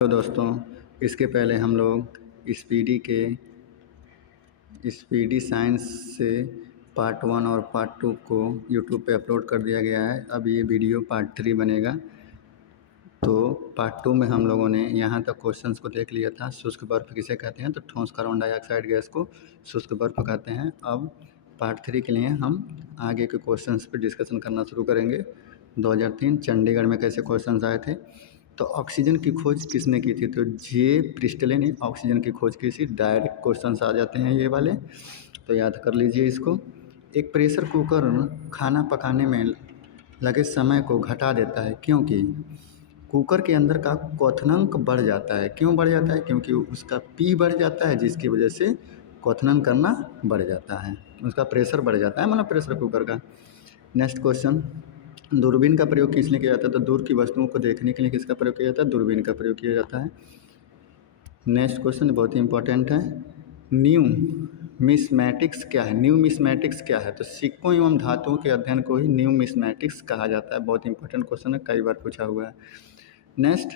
तो दोस्तों, इसके पहले हम लोग स्पीडी साइंस से पार्ट 1 और पार्ट 2 को यूट्यूब पे अपलोड कर दिया गया है। अब ये वीडियो पार्ट 3 बनेगा। तो पार्ट 2 में हम लोगों ने यहाँ तक क्वेश्चंस को देख लिया था। शुष्क बर्फ़ किसे कहते हैं? तो ठोस कार्बन डाइऑक्साइड गैस को शुष्क बर्फ़ कहते हैं। अब पार्ट 3 के लिए हम आगे के क्वेश्चंस पे डिस्कशन करना शुरू करेंगे। 2003 चंडीगढ़ में कैसे क्वेश्चंस आए थे? तो ऑक्सीजन की खोज किसने की थी? तो जे प्रिस्टले ने ऑक्सीजन की खोज की थी। डायरेक्ट क्वेश्चंस आ जाते हैं ये वाले, तो याद कर लीजिए इसको। एक प्रेशर कुकर खाना पकाने में लगे समय को घटा देता है, क्योंकि कुकर के अंदर का क्वथनांक बढ़ जाता है। क्यों बढ़ जाता है? क्योंकि उसका पी बढ़ जाता है, जिसकी वजह से क्वथनन करना बढ़ जाता है, उसका प्रेशर बढ़ जाता है, मतलब प्रेशर कुकर का। नेक्स्ट क्वेश्चन, दूरबीन का प्रयोग किस लिए किया जाता है? तो दूर की वस्तुओं को देखने के लिए किसका प्रयोग किया जाता है? दूरबीन का प्रयोग किया जाता है। नेक्स्ट क्वेश्चन बहुत ही इंपॉर्टेंट है, न्यू मिसमैटिक्स क्या है? न्यू मिसमैटिक्स क्या है? तो सिक्कों एवं धातुओं के अध्ययन को ही न्यू मिसमैटिक्स कहा जाता है। बहुत इंपॉर्टेंट क्वेश्चन है, कई बार पूछा हुआ है। नेक्स्ट,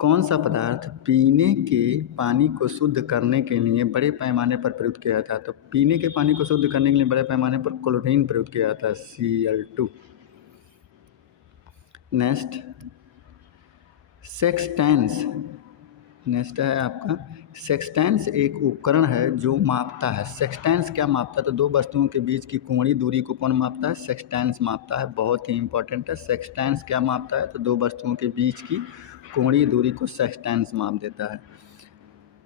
कौन सा पदार्थ पीने के पानी को शुद्ध करने के लिए बड़े पैमाने पर प्रयुक्त किया जाता है? तो पीने के पानी को शुद्ध करने के लिए बड़े पैमाने पर क्लोरीन प्रयुक्त किया जाता है, Cl2। नेक्स्ट, सेक्सटेंस। नेक्स्ट है आपका सेक्सटेंस एक उपकरण है जो मापता है। सेक्सटेंस क्या मापता है? तो दो वस्तुओं के बीच की कोणीय दूरी को कौन मापता है? सेक्सटेंस मापता है। बहुत ही इंपॉर्टेंट है। सेक्सटेंस क्या मापता है? तो दो वस्तुओं के बीच की कोणीय दूरी को सेक्सटेंस माप देता है।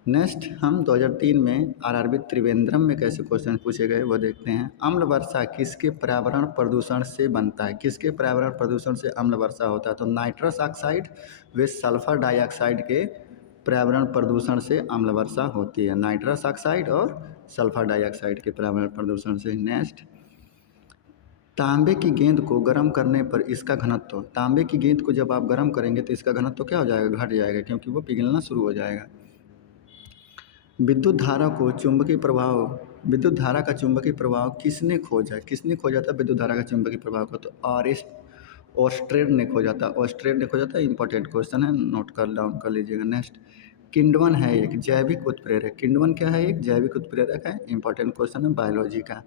नेक्स्ट, हम 2003 में आरआरबी त्रिवेंद्रम में कैसे क्वेश्चन पूछे गए वो देखते हैं। अम्ल वर्षा किसके पर्यावरण प्रदूषण से बनता है? किसके पर्यावरण प्रदूषण से अम्ल वर्षा होता है? तो नाइट्रस ऑक्साइड व सल्फर डाइऑक्साइड के पर्यावरण प्रदूषण से अम्ल वर्षा होती है। नाइट्रस ऑक्साइड और सल्फर डाइऑक्साइड के पर्यावरण प्रदूषण से। नेक्स्ट, तांबे की गेंद को गर्म करने पर इसका घनत्व, तांबे की गेंद को जब आप गर्म करेंगे तो इसका घनत्व क्या हो जाएगा? घट जाएगा, क्योंकि वो पिघलना शुरू हो जाएगा। विद्युत धारा का चुंबकीय प्रभाव किसने खोजा? किसने खोजा था विद्युत धारा का चुंबकीय प्रभाव को? तो ऑर्स्टेड ने खोजा था। ऑर्स्टेड ने खोजा था। इंपॉर्टेंट क्वेश्चन है, नोट कर डाउन कर लीजिएगा। नेक्स्ट, किण्वन है एक जैविक उत्प्रेरक। किण्वन क्या है? एक जैविक उत्प्रेरक है। इंपॉर्टेंट क्वेश्चन है बायोलॉजी का।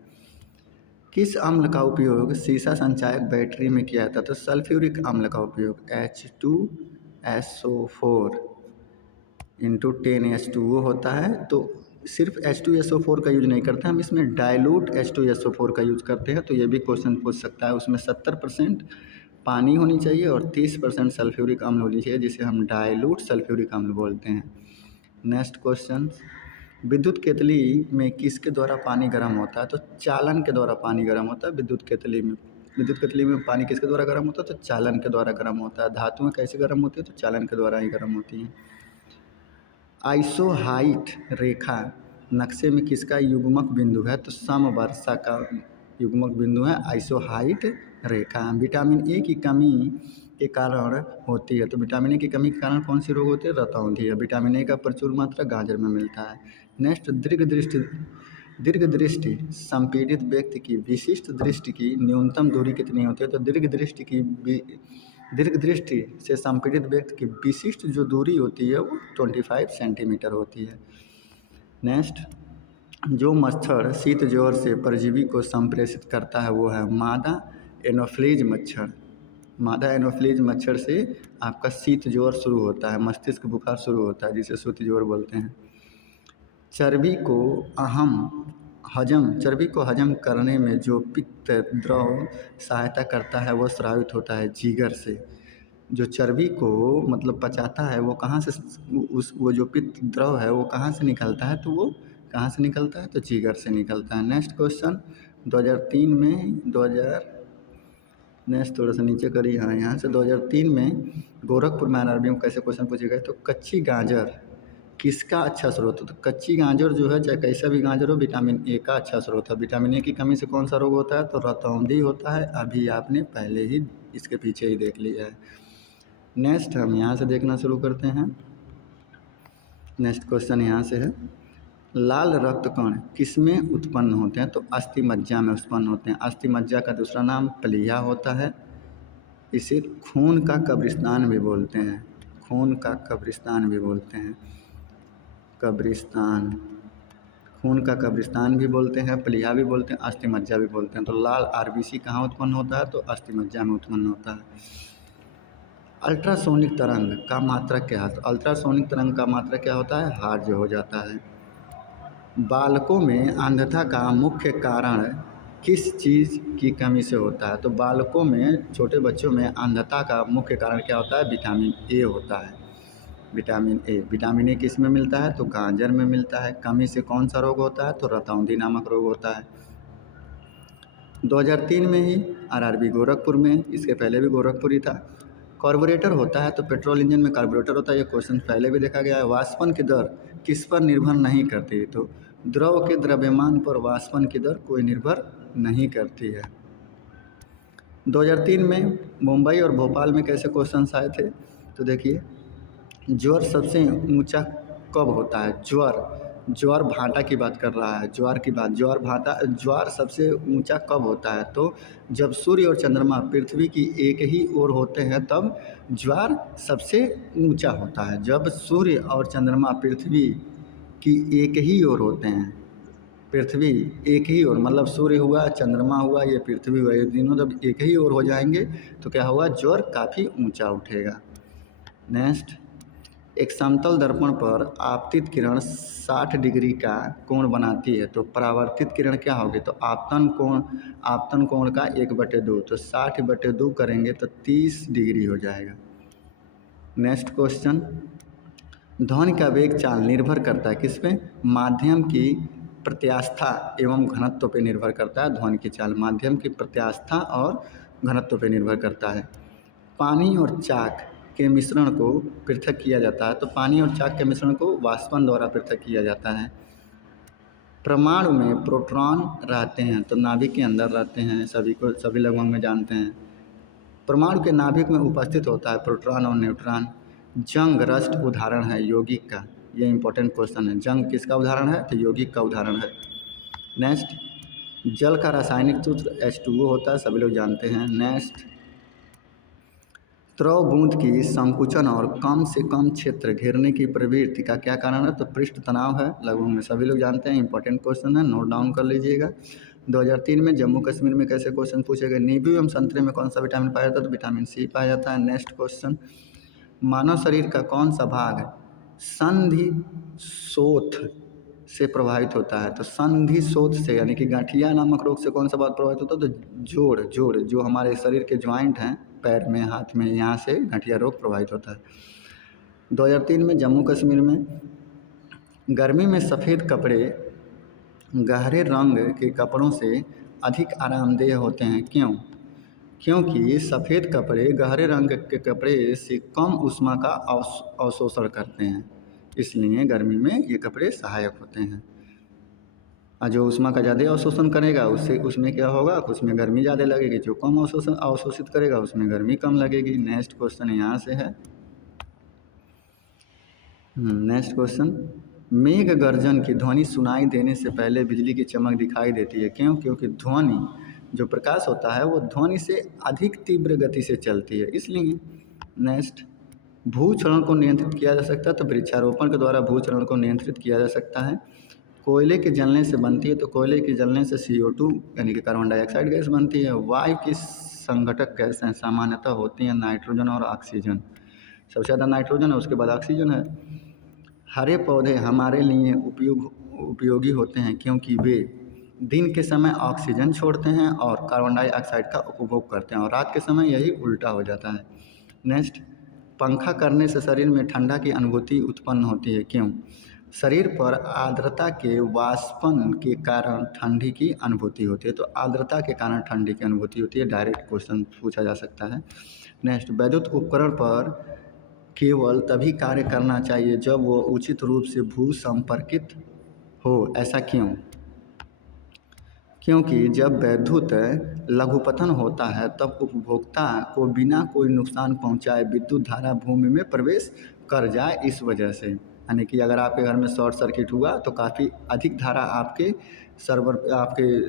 किस अम्ल का उपयोग सीसा संचायक बैटरी में किया जाता है? तो सल्फ्यूरिक अम्ल का उपयोग, H2SO4 इंटू 10H2O होता है। तो सिर्फ H2SO4 का यूज नहीं करते हम, इसमें डाइल्यूट H2SO4 का यूज करते हैं। तो ये भी क्वेश्चन पूछ सकता है। उसमें 70% पानी होनी चाहिए और 30% सल्फ्यूरिक अम्ल होनी चाहिए, जिसे हम डाइल्यूट सल्फ्यूरिक अम्ल बोलते हैं। नेक्स्ट क्वेश्चन, विद्युत केतली में किसके द्वारा पानी गर्म होता है? तो चालन के द्वारा पानी गर्म होता है विद्युत केतली में। विद्युत केतली में पानी किसके द्वारा गर्म होता है? तो चालन के द्वारा गर्म होता है। धातुएं कैसे गर्म होती है? तो चालन के द्वारा ही गर्म होती हैं। आइसोहाइट रेखा नक्शे में किसका युग्मक बिंदु है? तो समवर्षा का युग्मक बिंदु है आइसोहाइट रेखा। विटामिन ए की कमी के कारण होती है। तो विटामिन ए की कमी के कारण कौन सी रोग होती है? रतौंधी है। विटामिन ए का प्रचुर मात्रा गाजर में मिलता है। नेक्स्ट, दीर्घ दृष्टि संपीड़ित व्यक्ति की विशिष्ट दृष्टि की न्यूनतम दूरी कितनी होती है? तो दीर्घ दृष्टि से संपीड़ित व्यक्ति की विशिष्ट जो दूरी होती है वो 25 सेंटीमीटर होती है। नेक्स्ट, जो मच्छर शीत ज्वर से परजीवी को संप्रेषित करता है वो है मादा एनोफ्लीज मच्छर। मादा एनोफ्लीज मच्छर से आपका शीत ज्वर शुरू होता है, मस्तिष्क बुखार शुरू होता है, जिसे शीत ज्वर बोलते हैं। चर्बी को हजम करने में जो पित्त द्रव सहायता करता है वो स्रावित होता है जिगर से। जो चर्बी को मतलब पचाता है वो कहाँ से, वो जो पित्त द्रव है वो कहाँ से निकलता है? तो वो कहाँ से निकलता है? तो जिगर से निकलता है। नेक्स्ट क्वेश्चन, 2003 में नेक्स्ट थोड़ा सा नीचे करिए। हाँ, यहाँ से 2003 में गोरखपुर में आरआरबी में कैसे क्वेश्चन पूछे गए? तो कच्ची गाजर किसका अच्छा स्रोत है? तो कच्ची गाजर जो है, चाहे कैसा भी गाजर हो, विटामिन ए का अच्छा स्रोत है। विटामिन ए की कमी से कौन सा रोग होता है? तो रतौंधी होता है। अभी आपने पहले ही इसके पीछे ही देख लिया है। नेक्स्ट, हम यहाँ से देखना शुरू करते हैं। नेक्स्ट क्वेश्चन यहाँ से है, लाल रक्त कण किसमें उत्पन्न होते हैं? तो अस्थि मज्जा में उत्पन्न होते हैं। अस्थि मज्जा का दूसरा नाम प्लीहा होता है। इसे खून का कब्रिस्तान भी बोलते हैं। खून का कब्रिस्तान भी बोलते हैं, कब्रिस्तान, खून का कब्रिस्तान भी बोलते हैं, प्लीहा भी बोलते हैं, अस्थिमज्जा भी बोलते हैं। तो लाल आरबीसी कहाँ उत्पन्न होता है? तो अस्थिमज्जा में उत्पन्न होता है। अल्ट्रासोनिक तरंग का मात्रक क्या है? तो अल्ट्रासोनिक तरंग का मात्रक क्या होता है? हार्ज हो जाता है। बालकों में अंधता का मुख्य कारण किस चीज़ की कमी से होता है? तो बालकों में, छोटे बच्चों में अंधता का मुख्य कारण क्या होता है? विटामिन ए होता है। विटामिन ए, विटामिन ए किस में मिलता है? तो गाजर में मिलता है। कमी से कौन सा रोग होता है? तो रतौंधी नामक रोग होता है। 2003 में ही आरआरबी गोरखपुर में, इसके पहले भी गोरखपुर ही था, कार्बोरेटर होता है। तो पेट्रोल इंजन में कार्बोरेटर होता है, ये क्वेश्चन पहले भी देखा गया है। वाष्पन की दर किस पर निर्भर नहीं करती? तो द्रव के द्रव्यमान पर वाष्पन की दर कोई निर्भर नहीं करती है। 2003 में मुंबई और भोपाल में कैसे क्वेश्चंस आए थे? तो देखिए, ज्वर सबसे ऊंचा कब होता है? ज्वर भाटा की बात कर रहा है, ज्वार की बात, ज्वार सबसे ऊंचा कब होता है? तो जब सूर्य और चंद्रमा पृथ्वी की एक ही ओर होते हैं तब ज्वार सबसे ऊंचा होता है। जब सूर्य और चंद्रमा पृथ्वी की एक ही ओर होते हैं, पृथ्वी एक ही ओर, मतलब सूर्य हुआ, चंद्रमा हुआ, ये पृथ्वी हुआ, ये तीनों जब एक ही ओर हो जाएंगे तो क्या होगा? ज्वर काफ़ी ऊंचा उठेगा। नेक्स्ट, एक समतल दर्पण पर आपतित किरण 60 डिग्री का कोण बनाती है, तो परावर्तित किरण क्या होगी? तो आपतन कोण का 1/2, तो 60/2 करेंगे तो 30 डिग्री हो जाएगा। नेक्स्ट क्वेश्चन, ध्वनि का वेग चाल निर्भर करता है किस पे? माध्यम की प्रत्यास्था एवं घनत्व पे निर्भर करता है। ध्वनि की चाल माध्यम की प्रत्यास्था और घनत्व पे निर्भर करता है। पानी और चाक के मिश्रण को पृथक किया जाता है, तो पानी और चाक के मिश्रण को वाष्पन द्वारा पृथक किया जाता है। परमाणु में प्रोटॉन रहते हैं, तो नाभिक के अंदर रहते हैं, सभी लगभग में जानते हैं। परमाणु के नाभिक में उपस्थित होता है प्रोटॉन और न्यूट्रॉन। जंग रस्ट उदाहरण है यौगिक का, ये इंपॉर्टेंट क्वेश्चन है। जंग किसका उदाहरण है? तो यौगिक का उदाहरण है। नेक्स्ट, जल का रासायनिक सूत्र H2O होता है, सभी लोग जानते हैं। नेक्स्ट, द्रव बूंद की संकुचन और कम से कम क्षेत्र घेरने की प्रवृत्ति का क्या कारण है? तो पृष्ठ तनाव है, लगभग में सभी लोग जानते हैं, इंपॉर्टेंट क्वेश्चन है, नोट डाउन कर लीजिएगा। 2003 में जम्मू कश्मीर में कैसे क्वेश्चन पूछे गए? नींबू एवं संतरे में कौन सा विटामिन पाया जाता है? तो विटामिन सी पाया जाता है। नेक्स्ट क्वेश्चन, मानव शरीर का कौन सा भाग संधि शोथ से प्रभावित होता है? तो संधि शोथ से, यानी कि गठिया नामक रोग से कौन सा भाग प्रभावित होता है? तो जोड़, जो हमारे शरीर के ज्वाइंट हैं, पैर में, हाथ में, यहाँ से गठिया रोग प्रभावित होता है। 2003 में जम्मू कश्मीर में गर्मी में सफ़ेद कपड़े गहरे रंग के कपड़ों से अधिक आरामदेह होते हैं, क्यों? क्योंकि सफ़ेद कपड़े गहरे रंग के कपड़े से कम ऊष्मा का अवशोषण करते हैं, इसलिए गर्मी में ये कपड़े सहायक होते हैं। और जो ऊष्मा का ज़्यादा अवशोषण करेगा उसमें क्या होगा? उसमें गर्मी ज़्यादा लगेगी। जो कम अवशोषित करेगा उसमें गर्मी कम लगेगी। नेक्स्ट क्वेश्चन यहाँ से है। नेक्स्ट क्वेश्चन, मेघ गर्जन की ध्वनि सुनाई देने से पहले बिजली की चमक दिखाई देती है, क्यों? क्योंकि ध्वनि, जो प्रकाश होता है वो ध्वनि से अधिक तीव्र गति से चलती है, इसलिए। नेक्स्ट, भूक्षरण को नियंत्रित किया जा सकता है, तो वृक्षारोपण के द्वारा भूक्षरण को नियंत्रित किया जा सकता है। कोयले के जलने से बनती है, तो कोयले के जलने से CO2 यानी कि कार्बन डाइऑक्साइड गैस बनती है। वायु की संघटक गैसें सामान्यतः होती हैं नाइट्रोजन और ऑक्सीजन, सबसे ज़्यादा नाइट्रोजन है, उसके बाद ऑक्सीजन है। हरे पौधे हमारे लिए उपयोगी होते हैं क्योंकि वे दिन के समय ऑक्सीजन छोड़ते हैं और कार्बन डाइऑक्साइड का उपभोग करते हैं, और रात के समय यही उल्टा हो जाता है। नेक्स्ट, पंखा करने से शरीर में ठंडा की अनुभूति उत्पन्न होती है, क्यों? शरीर पर आर्द्रता के वाष्पन के कारण ठंडी की अनुभूति होती है, तो आर्द्रता के कारण ठंडी की अनुभूति होती है। डायरेक्ट क्वेश्चन पूछा जा सकता है। नेक्स्ट, वैद्युत उपकरण पर केवल तभी कार्य करना चाहिए जब वो उचित रूप से भू संपर्कित हो, ऐसा क्यों? क्योंकि जब वैद्युत लघुपतन होता है तब उपभोक्ता को बिना कोई नुकसान पहुंचाए विद्युत धारा भूमि में प्रवेश कर जाए, इस वजह से। यानी कि अगर आपके घर में शॉर्ट सर्किट हुआ तो काफ़ी अधिक धारा आपके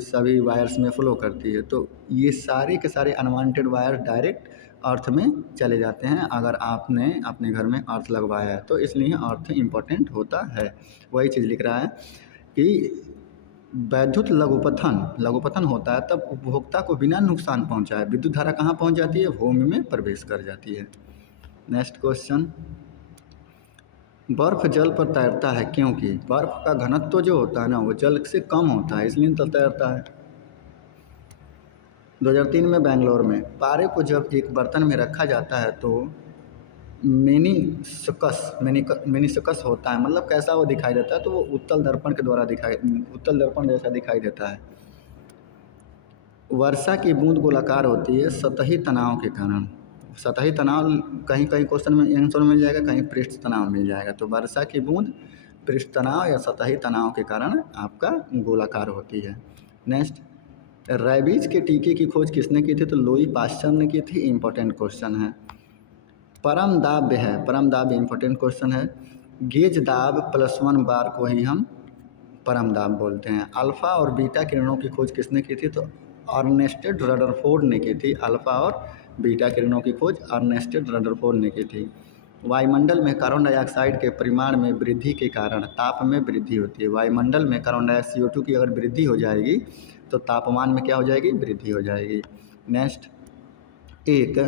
सभी वायर्स में फ्लो करती है, तो ये सारे के सारे अनवांटेड वायर डायरेक्ट अर्थ में चले जाते हैं अगर आपने अपने घर में अर्थ लगवाया है, तो इसलिए अर्थ इम्पोर्टेंट होता है। वही चीज़ लिख रहा है कि वैद्युत लघुपतन होता है तब उपभोक्ता को बिना नुकसान पहुंचाए विद्युत धारा कहाँ पहुंच जाती है, भूमि में प्रवेश कर जाती है। नेक्स्ट क्वेश्चन, बर्फ जल पर तैरता है क्योंकि बर्फ का घनत्व जो होता है ना वो जल से कम होता है, इसलिए तो तैरता है। 2003 में बेंगलोर में पारे को जब एक बर्तन में रखा जाता है तो मेनिस्कस होता है, मतलब कैसा वो दिखाई देता है, तो वो उत्तल दर्पण जैसा दिखाई देता है। वर्षा की बूंद गोलाकार होती है सतही तनाव के कारण। सतही तनाव कहीं कहीं क्वेश्चन में आंसर मिल जाएगा, कहीं पृष्ठ तनाव मिल जाएगा। तो वर्षा की बूंद पृष्ठ तनाव या सतही तनाव के कारण आपका गोलाकार होती है। नेक्स्ट, रेबीज के टीके की खोज किसने की थी, तो लुई पास्चर ने की थी। इंपॉर्टेंट क्वेश्चन है। परम दाब इंपॉर्टेंट क्वेश्चन है। गेज दाब +1 बार को ही हम परम दाब बोलते हैं। अल्फ़ा और बीटा किरणों की खोज किसने की थी, तो अर्नेस्टेड रदरफोर्ड ने की थी। अल्फ़ा और बीटा किरणों की खोज अर्नेस्टेड रदरफोर्ड ने की थी। वायुमंडल में कार्बन डाइऑक्साइड के परिमाण में वृद्धि के कारण ताप में वृद्धि होती है। वायुमंडल में कार्बन डाइऑक्साइड CO2 की अगर वृद्धि हो जाएगी तो तापमान में क्या हो जाएगी, वृद्धि हो जाएगी। नेक्स्ट, एक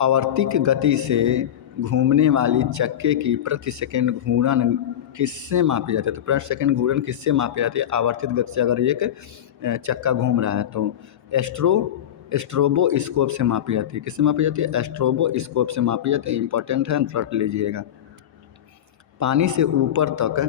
आवर्तिक गति से घूमने वाली चक्के की प्रति सेकंड घूर्णन किससे मापी जाती है, तो प्रति सेकंड घूर्णन किससे मापी जाती है, आवर्तित गति से अगर एक चक्का घूम रहा है तो एस्ट्रोबोस्कोप से मापी जाती है। किससे मापी जाती है, एस्ट्रोबोस्कोप से मापी जाती है। इंपॉर्टेंट है, रट लीजिएगा। पानी से ऊपर तक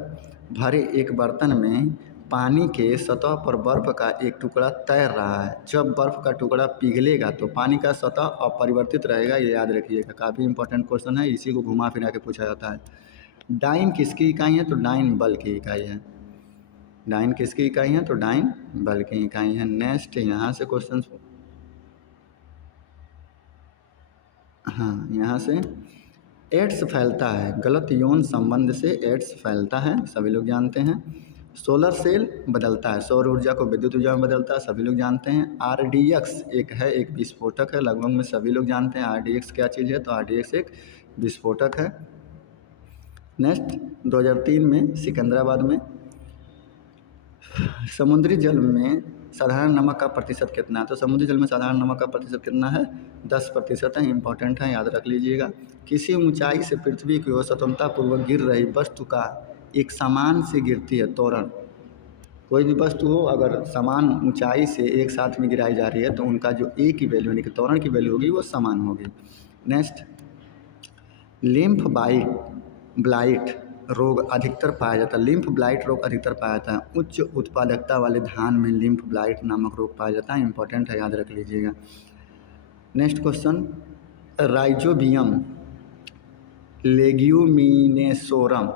भरे एक बर्तन में पानी के सतह पर बर्फ़ का एक टुकड़ा तैर रहा है। जब बर्फ़ का टुकड़ा पिघलेगा तो पानी का सतह अपरिवर्तित रहेगा, ये याद रखिएगा। काफ़ी इंपॉर्टेंट क्वेश्चन है, इसी को घुमा फिरा के पूछा जाता है। डाइन किसकी इकाई है, तो डाइन बल की इकाई है। डाइन किसकी इकाई है, तो डाइन बल की इकाई है। नेक्स्ट, यहाँ से क्वेश्चन, हाँ, यहाँ से एड्स फैलता है गलत यौन संबंध से, एड्स फैलता है, सभी लोग जानते हैं। सोलर सेल बदलता है सौर ऊर्जा को विद्युत ऊर्जा में बदलता है, सभी लोग जानते हैं। RDX एक विस्फोटक है, लगभग में सभी लोग जानते हैं RDX क्या चीज़ है, तो RDX एक विस्फोटक है। नेक्स्ट, 2003 में सिकंदराबाद में समुद्री जल में साधारण नमक का प्रतिशत कितना है, तो समुद्री जल में साधारण नमक का प्रतिशत कितना है, 10% है। इंपॉर्टेंट है, याद रख लीजिएगा। किसी ऊंचाई से पृथ्वी की ओर स्वतंत्रतापूर्वक गिर रही वस्तु का एक समान से गिरती है त्वरण। कोई भी वस्तु हो अगर समान ऊंचाई से एक साथ में गिराई जा रही है तो उनका जो ए की वैल्यू यानी कि त्वरण की वैल्यू होगी वो समान होगी। नेक्स्ट, लिम्फ ब्लाइट रोग अधिकतर पाया जाता है। लिम्फ ब्लाइट रोग अधिकतर पाया जाता है। उच्च उत्पादकता वाले धान में लिम्फ ब्लाइट नामक रोग पाया जाता है। इंपॉर्टेंट है, याद रख लीजिएगा। नेक्स्ट क्वेश्चन, राइजोबियम लेग्यूमिनेसोरम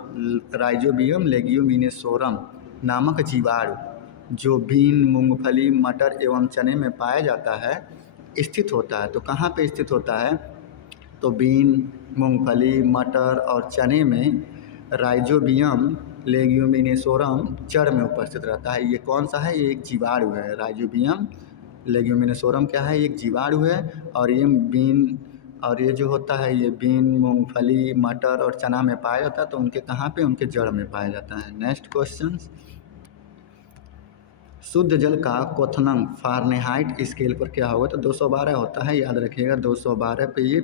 नामक जीवाणु जो बीन, मूंगफली, मटर एवं चने में पाया जाता है स्थित होता है, तो कहाँ पे स्थित होता है, तो बीन, मूंगफली, मटर और चने में राइजोबियम लेग्यूमिनेसोरम जड़ में उपस्थित रहता है। ये कौन सा है, ये एक जीवाणु है। राइजोबियम लेग्यूमिनेसोरम क्या है, एक जीवाणु है। और ये जो होता है ये बीन, मूंगफली, मटर और चना में पाया जाता है, तो उनके कहाँ पे, उनके जड़ में पाया जाता है। नेक्स्ट क्वेश्चन, शुद्ध जल का क्वथनांक फ़ारेनहाइट स्केल पर क्या होगा, तो 212 होता है, याद रखिएगा। 212 पे ये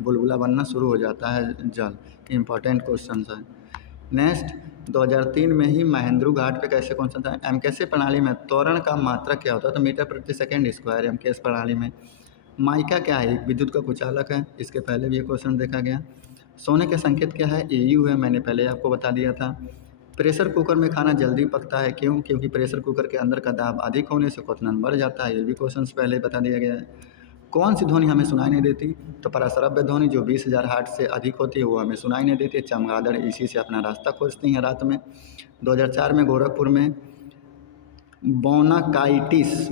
बुलबुला बनना शुरू हो जाता है जल। इंपॉर्टेंट क्वेश्चन है। नेक्स्ट, 2003 में ही महेंद्रू घाट पे कैसे क्वेश्चन था, एमकेएस प्रणाली में त्वरण का मात्रक क्या होता है, तो मीटर प्रति सेकंड स्क्वायर एमकेएस प्रणाली में। माइका क्या है, एक विद्युत का कुचालक है, इसके पहले भी ये क्वेश्चन देखा गया। सोने के संकेत क्या है, AU है, मैंने पहले आपको बता दिया था। प्रेशर कुकर में खाना जल्दी पकता है क्यों, क्योंकि प्रेशर कुकर के अंदर का दाब अधिक होने से क्वथनांक बढ़ जाता है, ये भी क्वेश्चन पहले बता दिया गया है। कौन सी ध्वनि हमें सुनाई नहीं देती, तो पराश्रव्य ध्वनि जो 20,000 हर्ट्ज से अधिक होती है वो हमें सुनाई नहीं देती। चमगादड़ इसी से अपना रास्ता खोजती हैं रात में। 2004 में गोरखपुर में बोनाकाइटिस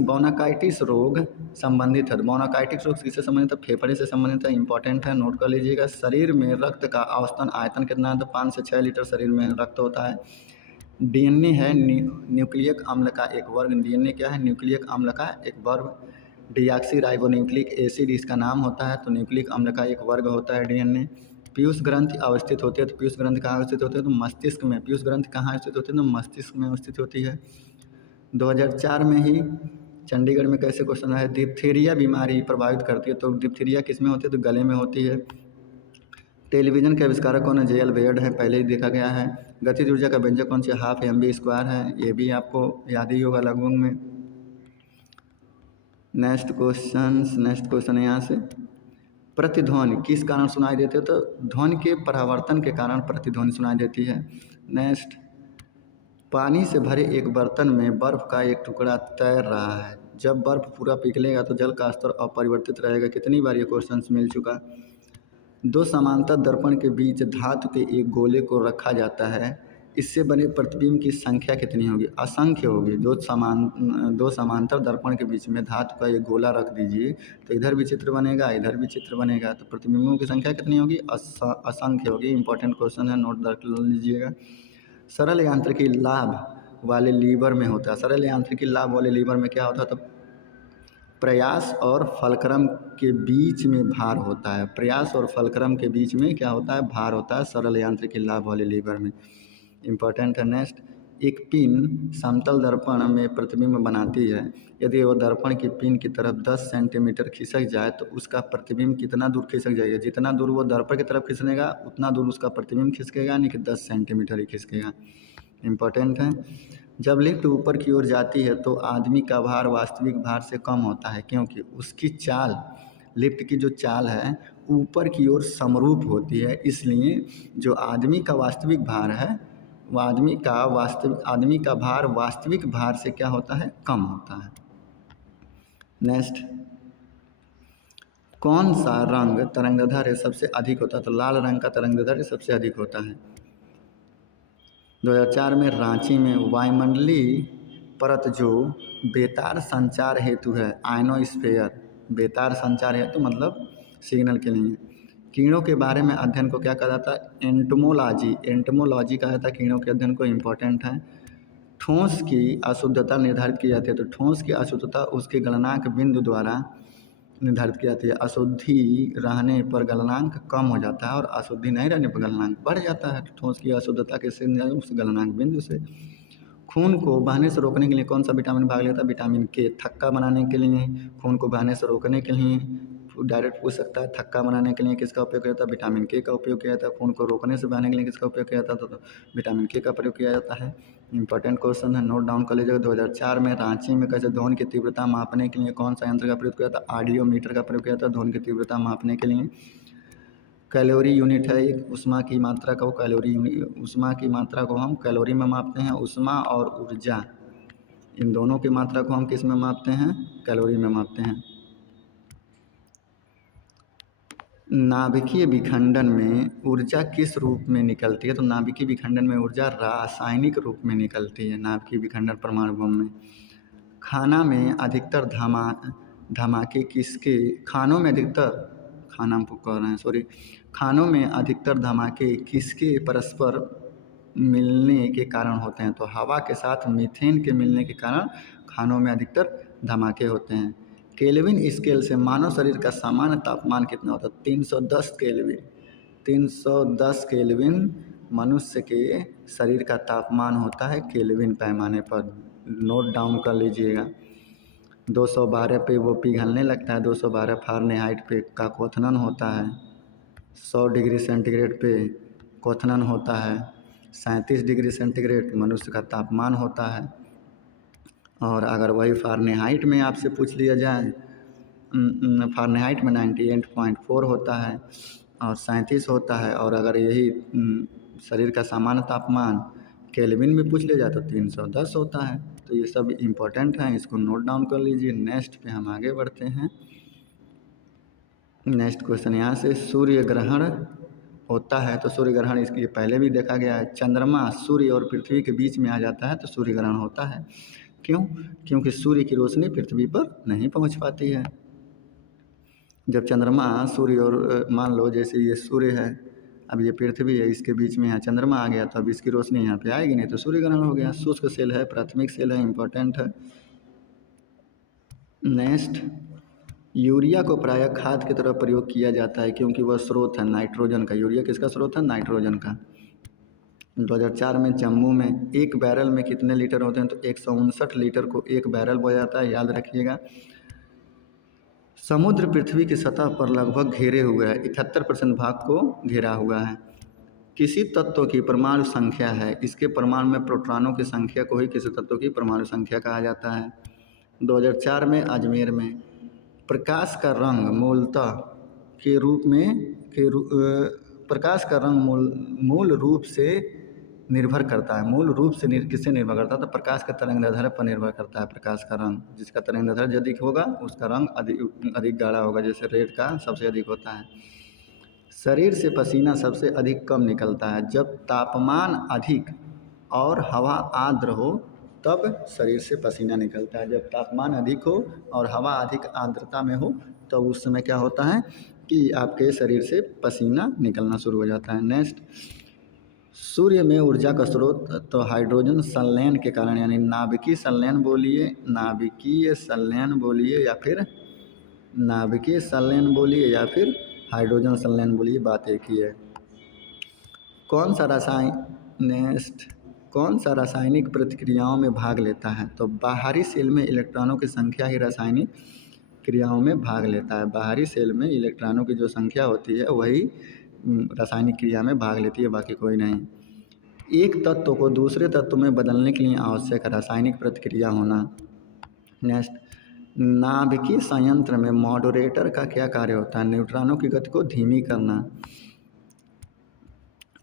रोग संबंधित है। बोनाकाइटिस रोग किससे संबंधित है, फेफड़े से संबंधित है। इंपॉर्टेंट है, नोट कर लीजिएगा। शरीर में रक्त का औसतन आयतन कितना है, तो 5 से 6 लीटर शरीर में रक्त होता है। DNA है न्यूक्लिक अम्ल का एक वर्ग। DNA क्या है, न्यूक्लिक अम्ल का एक वर्ग। डीऑक्सीराइबोन्यूक्लिक एसिड इसका नाम होता है। तो न्यूक्लिक अम्ल का एक वर्ग होता है डीएनए। पीयूष ग्रंथि अवस्थित होती है, तो पीयूष ग्रंथि कहाँ अवस्थित होती है? तो मस्तिष्क में। पीयूष ग्रंथि कहाँ स्थित होती है? तो मस्तिष्क में अवस्थित होती है। 2004 में ही चंडीगढ़ में कैसे क्वेश्चन आया, डिप्थीरिया बीमारी प्रभावित करती है, तो डिप्थीरिया किस में होती है? तो गले में होती है। टेलीविजन के आविष्कारक कौन है? जे.एल. बेयर्ड है, पहले ही देखा गया है। गतिज ऊर्जा का व्यंजक कौन सी? हाफ mv² है, ये भी आपको याद ही होगा लगभग में। नेक्स्ट क्वेश्चन यहाँ से, प्रतिध्वनि किस कारण सुनाई देती है? तो ध्वनि के परावर्तन के कारण प्रतिध्वनि सुनाई देती है। नेक्स्ट, पानी से भरे एक बर्तन में बर्फ का एक टुकड़ा तैर रहा है, जब बर्फ पूरा पिघलेगा तो जल का स्तर अपरिवर्तित रहेगा। कितनी बार ये क्वेश्चन मिल चुका। दो समांतर दर्पण के बीच धातु के एक गोले को रखा जाता है, इससे बने प्रतिबिंब की संख्या कितनी होगी? असंख्य होगी। दो समांतर दर्पण के बीच में धातु का एक गोला रख दीजिए, तो इधर भी चित्र बनेगा, इधर भी चित्र बनेगा, तो प्रतिबिंबों की संख्या कितनी होगी? असंख्य होगी। इंपॉर्टेंट क्वेश्चन है, नोट कर लीजिएगा। सरल यांत्रिकी लाभ वाले लीवर में होता है। सरल यांत्रिकी लाभ वाले लीवर में क्या होता है? तो प्रयास और फलक्रम के बीच में भार होता है। प्रयास और फलक्रम के बीच में क्या होता है? भार होता है सरल यांत्रिकी लाभ वाले लीवर में। इंपॉर्टेंट है। नेक्स्ट, एक पिन समतल दर्पण में प्रतिबिंब बनाती है। यदि वह दर्पण की पिन की तरफ 10 सेंटीमीटर खिसक जाए तो उसका प्रतिबिंब कितना दूर खिसक जाएगा? जितना दूर वो दर्पण की तरफ खिसकेगा उतना दूर उसका प्रतिबिंब खिसकेगा, यानी कि 10 सेंटीमीटर ही खिसकेगा। इंपॉर्टेंट है। जब लिफ्ट ऊपर की ओर जाती है तो आदमी का भार वास्तविक भार से कम होता है, क्योंकि उसकी चाल, लिफ्ट की जो चाल है ऊपर की ओर समरूप होती है। इसलिए जो आदमी का वास्तविक भार है, वो आदमी का भार वास्तविक भार से क्या होता है? कम होता है। नेक्स्ट, कौन सा रंग तरंगदैर्घ्य सबसे अधिक होता है? तो लाल रंग का तरंगदैर्घ्य सबसे अधिक होता है। 2004 में रांची में वायुमंडलीय परत जो बेतार संचार हेतु है, आयनोस्फीयर, बेतार संचार हेतु मतलब सिग्नल के लिए। कीड़ों के बारे में अध्ययन को क्या कहा जाता है? एंटोमोलॉजी कहा जाता है कीड़ों के अध्ययन को। इम्पोर्टेंट है। ठोस की अशुद्धता निर्धारित की जाती है, तो ठोस की अशुद्धता उसके गलनांक बिंदु द्वारा निर्धारित की जाती है। अशुद्धि रहने पर गलनांक कम हो जाता है और अशुद्धि नहीं रहने पर गलनांक बढ़ जाता है। ठोस की अशुद्धता कैसे उस गलनांक बिंदु से। खून को बहने से रोकने के लिए कौन सा विटामिन भाग लेता है? विटामिन के। थक्का बनाने के लिए, खून को बहने से रोकने के लिए, डायरेक्ट पूछ सकता है। थक्का बनाने के लिए किसका उपयोग किया जाता है? विटामिन के का उपयोग किया जाता है। खून को रोकने से बहने के लिए किसका उपयोग किया जाता है? तो विटामिन के का प्रयोग किया जाता है। इंपॉर्टेंट क्वेश्चन है, नोट डाउन कर लीजिएगा। 2004 में रांची में कैसे ध्वनि की तीव्रता मापने के लिए कौन सा यंत्र का प्रयोग किया जाता है? ऑडियोमीटर का प्रयोग किया जाता है ध्वनि की तीव्रता मापने के लिए। कैलोरी यूनिट है एक, उष्मा की मात्रा को कैलोरी यूनिट, उष्मा की मात्रा को हम कैलोरी में मापते हैं। उष्मा और ऊर्जा, इन दोनों की मात्रा को हम किस में मापते हैं? कैलोरी में मापते हैं। नाभिकीय विखंडन में ऊर्जा किस रूप में निकलती है? तो नाभिकीय विखंडन में ऊर्जा रासायनिक रूप में निकलती है, नाभिकीय विखंडन परमाणु बम में। खाना में अधिकतर धमाके किसके, खानों में अधिकतर, खाना हम कह रहे हैं सॉरी, खानों में अधिकतर धमाके किसके परस्पर मिलने के कारण होते हैं? तो हवा के साथ मीथेन के मिलने के कारण खानों में अधिकतर धमाके होते हैं। केल्विन स्केल से मानव शरीर का सामान्य तापमान कितना होता है? 310 केल्विन। 310 केल्विन मनुष्य के शरीर का तापमान होता है केल्विन पैमाने पर। नोट डाउन कर लीजिएगा। 212 पे वो पिघलने लगता है, 212 फ़ारेनहाइट पे का क्वथनन होता है। 100 डिग्री सेंटीग्रेड पे क्वथनन होता है। 37 डिग्री सेंटीग्रेड मनुष्य का तापमान होता है। और अगर वही फ़ारेनहाइट में आपसे पूछ लिया जाए, फ़ारेनहाइट में 98.4 होता है और 37 होता है, और अगर यही शरीर का सामान्य तापमान केल्विन में पूछ लिया जाए तो 310 होता है। तो ये सब इम्पोर्टेंट हैं, इसको नोट डाउन कर लीजिए। नेक्स्ट पे हम आगे बढ़ते हैं। नेक्स्ट क्वेश्चन यहाँ से, सूर्य ग्रहण होता है, तो सूर्य ग्रहण इसके पहले भी देखा गया है। चंद्रमा सूर्य और पृथ्वी के बीच में आ जाता है तो सूर्य ग्रहण होता है। क्यों? क्योंकि सूर्य की रोशनी पृथ्वी पर नहीं पहुँच पाती है। जब चंद्रमा सूर्य और मान लो जैसे ये सूर्य है, अब ये पृथ्वी है, इसके बीच में यहाँ चंद्रमा आ गया, तो अब इसकी रोशनी यहाँ पे आएगी नहीं, तो सूर्य ग्रहण हो गया। शुष्क सेल है, प्राथमिक सेल है, इम्पोर्टेंट है। नेक्स्ट, यूरिया को प्रायः खाद की तरह प्रयोग किया जाता है क्योंकि वह स्रोत है नाइट्रोजन का। यूरिया किसका स्रोत है? नाइट्रोजन का। 2004 में जम्मू में एक बैरल में कितने लीटर होते हैं? तो 159 लीटर को एक बैरल बोला जाता है, याद रखिएगा। समुद्र पृथ्वी की सतह पर लगभग घेरे हुए है, 71% भाग को घेरा हुआ है। किसी तत्व की परमाणु संख्या है, इसके परमाणु में प्रोटॉनों की संख्या को ही किसी तत्व की परमाणु संख्या कहा जाता है। 2004 में अजमेर में प्रकाश का रंग मूलतः के रूप में प्रकाश का रंग मूल रूप से निर्भर करता है। मूल रूप से किससे निर्भर करता है? तो प्रकाश का तरंगदैर्ध्य पर निर्भर करता है। प्रकाश का रंग, जिसका तरंगदैर्ध्य अधिक होगा उसका रंग अधिक गाढ़ा होगा, जैसे रेड का सबसे अधिक होता है। शरीर से पसीना सबसे अधिक कब निकलता है? जब तापमान अधिक और हवा आर्द्र हो तब शरीर से पसीना निकलता है। जब तापमान अधिक हो और हवा अधिक आर्द्रता में हो तो उस समय क्या होता है कि आपके शरीर से पसीना निकलना शुरू हो जाता है। नेक्स्ट, सूर्य में ऊर्जा का स्रोत तो हाइड्रोजन संलयन के कारण, यानी नाभिकीय संलयन बोलिए, नाभिकीय संलयन बोलिए या फिर नाभिकीय संलयन बोलिए या फिर हाइड्रोजन संलयन बोलिए, बात एक ही है। कौन सा रासायनिक प्रतिक्रियाओं में भाग लेता है? तो बाहरी सेल में इलेक्ट्रॉनों की संख्या ही रासायनिक क्रियाओं में भाग लेता है। बाहरी सेल में इलेक्ट्रॉनों की जो संख्या होती है वही रासायनिक क्रिया में भाग लेती है, बाकी कोई नहीं। एक तत्व को दूसरे तत्व में बदलने के लिए आवश्यक रासायनिक प्रतिक्रिया होना। नेक्स्ट, नाभिकीय संयंत्र में मॉडरेटर का क्या कार्य होता है? न्यूट्रॉनों की गति को धीमी करना।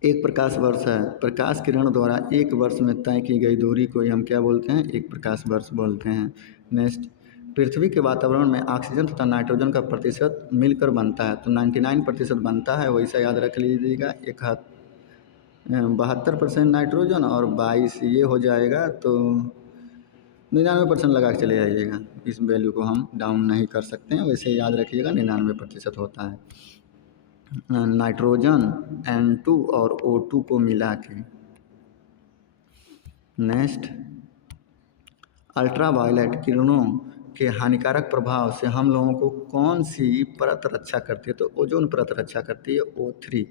एक प्रकाश वर्ष है, प्रकाश किरण द्वारा एक वर्ष में तय की गई दूरी को हम क्या बोलते हैं? एक प्रकाश वर्ष बोलते हैं। नेक्स्ट, पृथ्वी के वातावरण में ऑक्सीजन तथा नाइट्रोजन का प्रतिशत मिलकर बनता है, तो 99% बनता है, वैसा याद रख लीजिएगा। 72% नाइट्रोजन और 22 ये हो जाएगा, तो 99% लगा के चले जाइएगा। इस वैल्यू को हम डाउन नहीं कर सकते हैं, वैसे याद रखिएगा 99% होता है नाइट्रोजन N2 और O2 को मिला के। नेक्स्ट, अल्ट्रावायलेट किरणों के हानिकारक प्रभाव से हम लोगों को कौन सी परत रक्षा करती है? तो ओजोन परत रक्षा करती है, O3।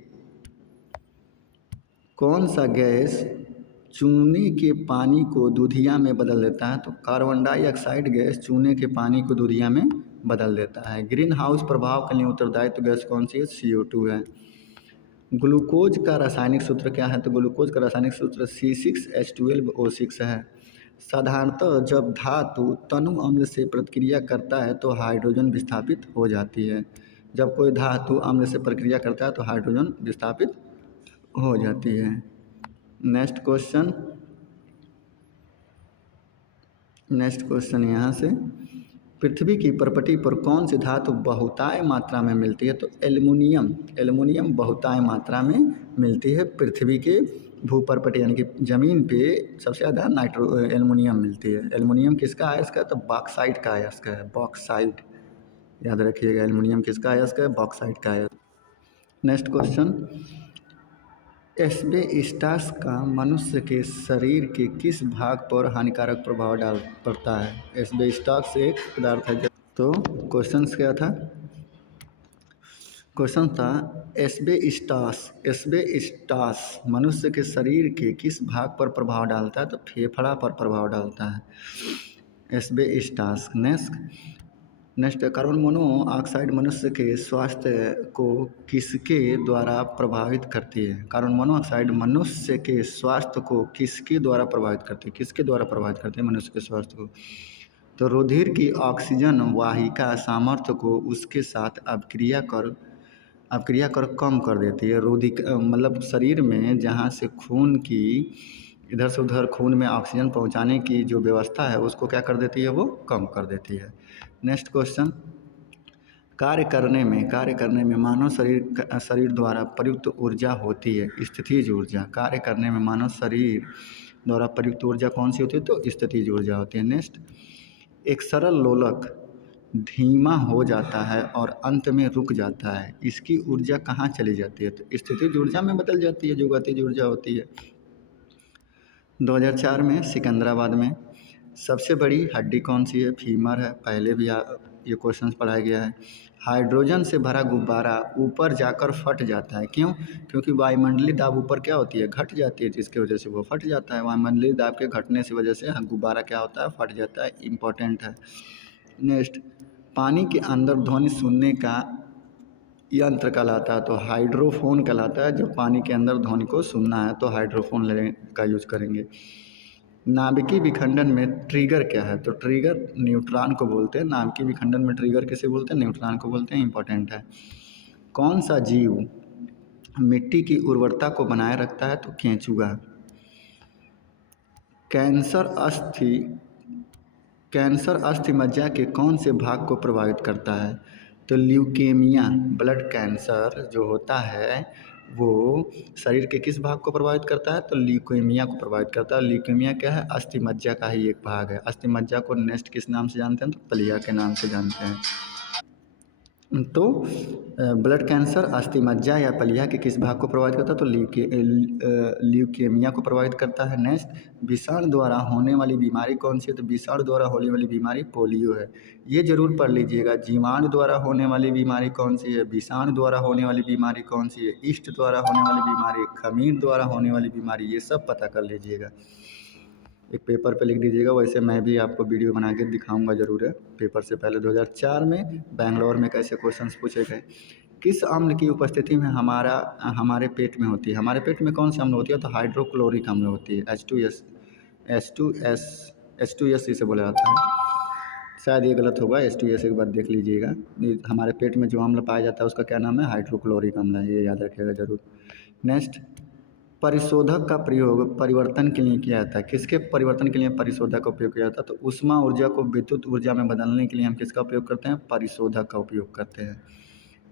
कौन सा गैस चूने के पानी को दूधिया में बदल देता है? तो कार्बन डाइऑक्साइड गैस चूने के पानी को दूधिया में बदल देता है। ग्रीन हाउस प्रभाव के लिए उत्तरदायित्व गैस कौन सी है? CO2 है। ग्लूकोज का रासायनिक सूत्र क्या है? तो ग्लूकोज का रासायनिक सूत्र C6H12O6 है। साधारणतः जब धातु तनु अम्ल से प्रतिक्रिया करता है तो हाइड्रोजन विस्थापित हो जाती है। जब कोई धातु अम्ल से प्रक्रिया करता है तो हाइड्रोजन विस्थापित हो जाती है। नेक्स्ट क्वेश्चन यहाँ से, पृथ्वी की परपटी पर कौन सी धातु बहुताय मात्रा में मिलती है? तो एल्युमिनियम बहुताय मात्रा में मिलती है पृथ्वी के भूपरपटी, यानी कि ज़मीन पे सबसे ज़्यादा एल्युमिनियम मिलती है। एल्युमिनियम किसका अयस्क है? तो बॉक्साइट का अयस्क है, बॉक्साइट, याद रखिएगा। एल्युमिनियम किसका अयस्क है? बॉक्साइट का अयस्क। नेक्स्ट क्वेश्चन, एस्बेस्टॉस का मनुष्य के शरीर के किस भाग पर हानिकारक प्रभाव पड़ता है? एस्बेस्टॉस एक पदार्थ है। तो क्वेश्चन क्या था? क्वेश्चन था एस्बेस्टॉस मनुष्य के शरीर के किस भाग पर प्रभाव डालता है? तो फेफड़ा पर प्रभाव डालता है एस्बेस्टॉस। नेक्स्ट, कार्बन मोनोऑक्साइड मनुष्य के स्वास्थ्य को किसके द्वारा प्रभावित करती है? कार्बन मोनोऑक्साइड मनुष्य के स्वास्थ्य को किसके द्वारा प्रभावित करती है? किसके द्वारा प्रभावित करती है मनुष्य के स्वास्थ्य को? तो रुधिर की ऑक्सीजन वाहिका सामर्थ्य को उसके साथ अपक्रिया कर कम कर देती है। मतलब शरीर में जहाँ से खून की इधर से उधर खून में ऑक्सीजन पहुँचाने की जो व्यवस्था है उसको क्या कर देती है? वो कम कर देती है। नेक्स्ट क्वेश्चन, कार्य करने में मानव शरीर द्वारा प्रयुक्त ऊर्जा होती है स्थितिज ऊर्जा। कार्य करने में मानव शरीर द्वारा प्रयुक्त ऊर्जा कौन सी होती है? तो स्थितिज ऊर्जा होती है। नेक्स्ट, एक सरल लोलक धीमा हो जाता है और अंत में रुक जाता है, इसकी ऊर्जा कहाँ चली जाती है? तो स्थितिज ऊर्जा में बदल जाती है, जो गतिज ऊर्जा होती है। 2004 में सिकंदराबाद में सबसे बड़ी हड्डी कौन सी है? फीमर है, पहले भी ये क्वेश्चन पढ़ाया गया है। हाइड्रोजन से भरा गुब्बारा ऊपर जाकर फट जाता है, क्यों? क्योंकि वायुमंडलीय दाब ऊपर क्या होती है, घट जाती है, जिसकी वजह से वो फट जाता है। वायुमंडलीय दाब के घटने की वजह से गुब्बारा क्या होता है, फट जाता है। इम्पोर्टेंट है। नेक्स्ट, पानी के अंदर ध्वनि सुनने का यंत्र कहलाता है तो हाइड्रोफोन कहलाता है। जब पानी के अंदर ध्वनि को सुनना है तो हाइड्रोफोन का यूज करेंगे। नाभिकीय विखंडन में ट्रिगर क्या है, तो ट्रिगर न्यूट्रॉन को बोलते हैं। नाभिकीय विखंडन में ट्रिगर किसे बोलते हैं, न्यूट्रॉन को बोलते हैं। इंपॉर्टेंट है। कौन सा जीव मिट्टी की उर्वरता को बनाए रखता है, तो केंचुआ। कैंसर अस्थि मज्जा के कौन से भाग को प्रभावित करता है, तो ल्यूकेमिया। ब्लड कैंसर जो होता है वो शरीर के किस भाग को प्रभावित करता है, तो ल्यूकेमिया को प्रभावित करता है। ल्यूकेमिया क्या है, अस्थि मज्जा का ही एक भाग है। अस्थि मज्जा को नेक्स्ट किस नाम से जानते हैं, तो प्लीहा के नाम से जानते हैं। तो ब्लड कैंसर अस्थि मज्जा या प्लीहा के किस भाग को प्रभावित करता है, तो ल्यूकेमिया को प्रभावित करता है। नेक्स्ट, विषाणु द्वारा होने वाली बीमारी कौन सी है, तो विषाणु द्वारा होने वाली बीमारी पोलियो है। ये जरूर पढ़ लीजिएगा। जीवाणु द्वारा होने वाली बीमारी कौन सी है, विषाणु द्वारा होने वाली बीमारी कौन सी है, ईस्ट द्वारा होने वाली बीमारी, खमीर द्वारा होने वाली बीमारी, ये सब पता कर लीजिएगा। एक पेपर पे लिख दीजिएगा। वैसे मैं भी आपको वीडियो बना के दिखाऊंगा ज़रूर है पेपर से पहले। 2004 में बेंगलोर में कैसे क्वेश्चंस पूछे गए। किस अम्ल की उपस्थिति में हमारे पेट में होती है, हमारे पेट में कौन सी अम्ल होती है, तो हाइड्रोक्लोरिक अम्ल होती है। H2S इसे बोला जाता है। शायद ये गलत होगा, H2S एक बार देख लीजिएगा। हमारे पेट में जो अम्ल पाया जाता है उसका क्या नाम है, हाइड्रोक्लोरिक अम्ल है। ये याद रखिएगा जरूर। नेक्स्ट, परिशोधक का प्रयोग परिवर्तन के लिए किया जाता है। किसके परिवर्तन के लिए परिशोधक का उपयोग किया जाता है, तो ऊष्मा ऊर्जा को विद्युत ऊर्जा में बदलने के लिए हम किसका उपयोग करते हैं, परिशोधक का उपयोग करते हैं।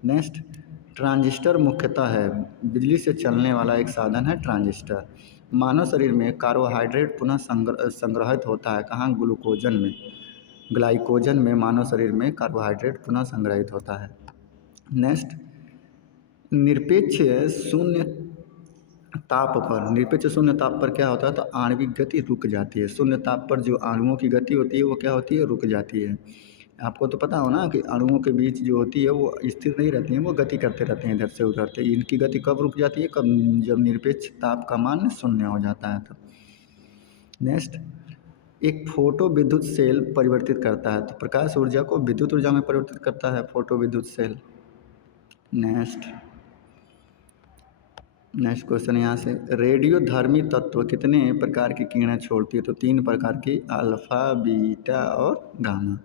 नेक्स्ट, ट्रांजिस्टर मुख्यतः है बिजली से चलने वाला एक साधन है ट्रांजिस्टर। मानव शरीर में कार्बोहाइड्रेट पुनः संग्रहित होता है कहाँ, ग्लूकोजन में, ग्लाइकोजन में मानव शरीर में कार्बोहाइड्रेट पुनः संग्रहित होता है। नेक्स्ट, निरपेक्ष शून्य ताप पर क्या होता है, तो आणविक गति रुक जाती है। शून्य ताप पर जो अणुओं की गति होती है वो क्या होती है, रुक जाती है। आपको तो पता हो ना कि अणुओं के बीच जो होती है वो स्थिर नहीं रहती है, वो गति करते रहते हैं इधर से उधर। तो इनकी गति कब रुक जाती है, कब, जब निरपेक्ष ताप का मान शून्य हो जाता है तब। नेक्स्ट, एक फोटो विद्युत सेल परिवर्तित करता है, तो प्रकाश ऊर्जा को विद्युत ऊर्जा में परिवर्तित करता है फोटो विद्युत सेल। नेक्स्ट क्वेश्चन यहाँ से, रेडियोधर्मी तत्व कितने प्रकार की किरणें छोड़ती है, तो 3 प्रकार की, अल्फा, बीटा और गामा।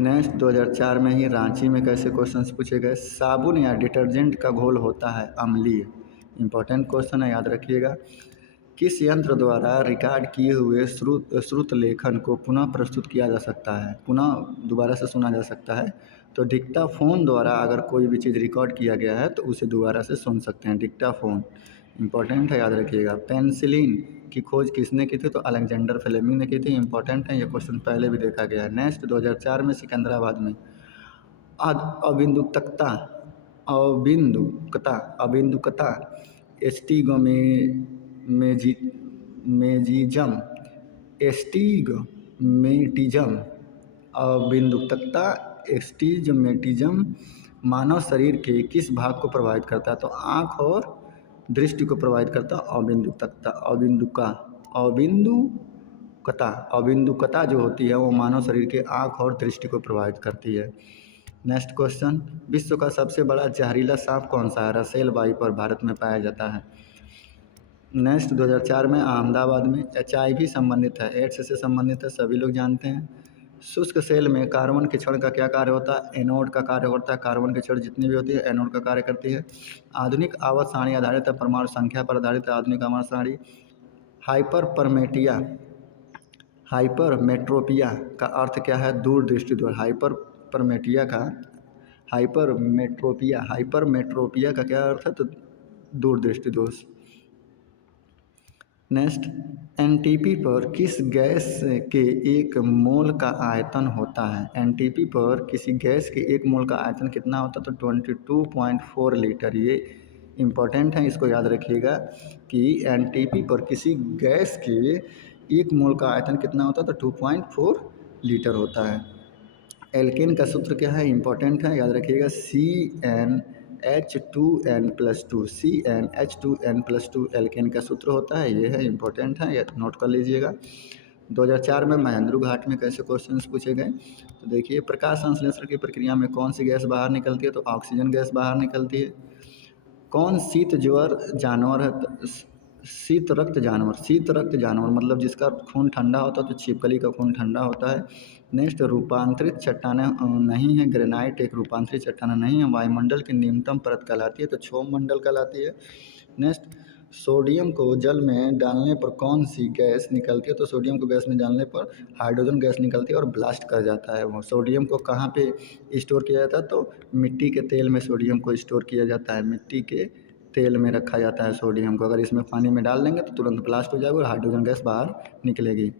नेक्स्ट, 2004 में ही रांची में कैसे क्वेश्चंस पूछे गए। साबुन या डिटर्जेंट का घोल होता है अम्लीय। इंपॉर्टेंट क्वेश्चन है, याद रखिएगा। किस यंत्र द्वारा रिकॉर्ड किए हुए श्रुत लेखन को पुनः प्रस्तुत किया जा सकता है, पुनः दोबारा से सुना जा सकता है, तो डिक्टाफोन द्वारा अगर कोई भी चीज़ रिकॉर्ड किया गया है तो उसे दोबारा से सुन सकते हैं, डिक्टाफोन। इंपॉर्टेंट है, याद रखिएगा। पेनिसिलिन की खोज किसने की थी, तो अलेक्जेंडर फ्लेमिंग ने की थी। इंपॉर्टेंट है, ये क्वेश्चन पहले भी देखा गया है। नेक्स्ट, 2004 में सिकंदराबाद में अबिंदुकता एस्टिगमेटिज्म एस्टिगमेटिज्म मानव शरीर के किस भाग को प्रभावित करता है, तो आँख और दृष्टि को प्रभावित करता है। अबिंदुकता जो होती है वो मानव शरीर के आँख और दृष्टि को प्रभावित करती है। नेक्स्ट क्वेश्चन, विश्व का सबसे बड़ा जहरीला सांप कौन सा है, रसेल वाइपर भारत में पाया जाता है। नेक्स्ट, 2004 में अहमदाबाद में HIV संबंधित है, एड्स से संबंधित है, सभी लोग जानते हैं। शुष्क सेल में कार्बन के क्षण का क्या कार्य होता है, एनोड का कार्य होता है। कार्बन के क्षण जितनी भी होती है एनोड का कार्य करती है। आधुनिक आवर्त सारणी आधारित है, परमाणु संख्या पर आधारित है आधुनिक आवर्त सारणी। हाइपरमेट्रोपिया का अर्थ क्या है, दूरदृष्टि दोष। हाइपरमेट्रोपिया का क्या अर्थ है, तो दूरदृष्टि दोष। नेक्स्ट, एनटीपी पर किस गैस के 1 मोल का आयतन होता है, एनटीपी पर किसी गैस के 1 मोल का आयतन कितना होता है, तो 22.4 लीटर। ये इम्पॉर्टेंट है, इसको याद रखिएगा कि एनटीपी पर किसी गैस के 1 मोल का आयतन कितना होता है, तो 2.4 लीटर होता है। एल्केन का सूत्र क्या है, इंपॉर्टेंट है, याद रखिएगा, CnH2n+2, CnH2n+2 एल्केन का सूत्र होता है, ये है, इंपॉर्टेंट है, ये नोट कर लीजिएगा। 2004 में महेंद्रू घाट में कैसे क्वेश्चंस पूछे गए, तो देखिए, प्रकाश संश्लेषण की प्रक्रिया में कौन सी गैस बाहर निकलती है, तो ऑक्सीजन गैस बाहर निकलती है। कौन शीत ज्वर जानवर है, शीत रक्त जानवर मतलब जिसका खून ठंडा होता है, तो छिपकली का खून ठंडा होता है। नेक्स्ट, रूपांतरित चट्टानें नहीं है, ग्रेनाइट एक रूपांतरित चट्टान नहीं है, वायुमंडल की निम्नतम परत कहलाती है, तो क्षोभ मंडल कहलाती है। नेक्स्ट, सोडियम को जल में डालने पर कौन सी गैस निकलती है, तो सोडियम को गैस में डालने पर हाइड्रोजन गैस निकलती है और ब्लास्ट कर जाता है। वो सोडियम को कहाँ पे स्टोर किया जाता है, तो मिट्टी के तेल में सोडियम को स्टोर किया जाता है, मिट्टी के तेल में रखा जाता है सोडियम को। अगर इसमें पानी में डाल देंगे तो तुरंत ब्लास्ट हो जाएगा और हाइड्रोजन गैस बाहर निकलेगी।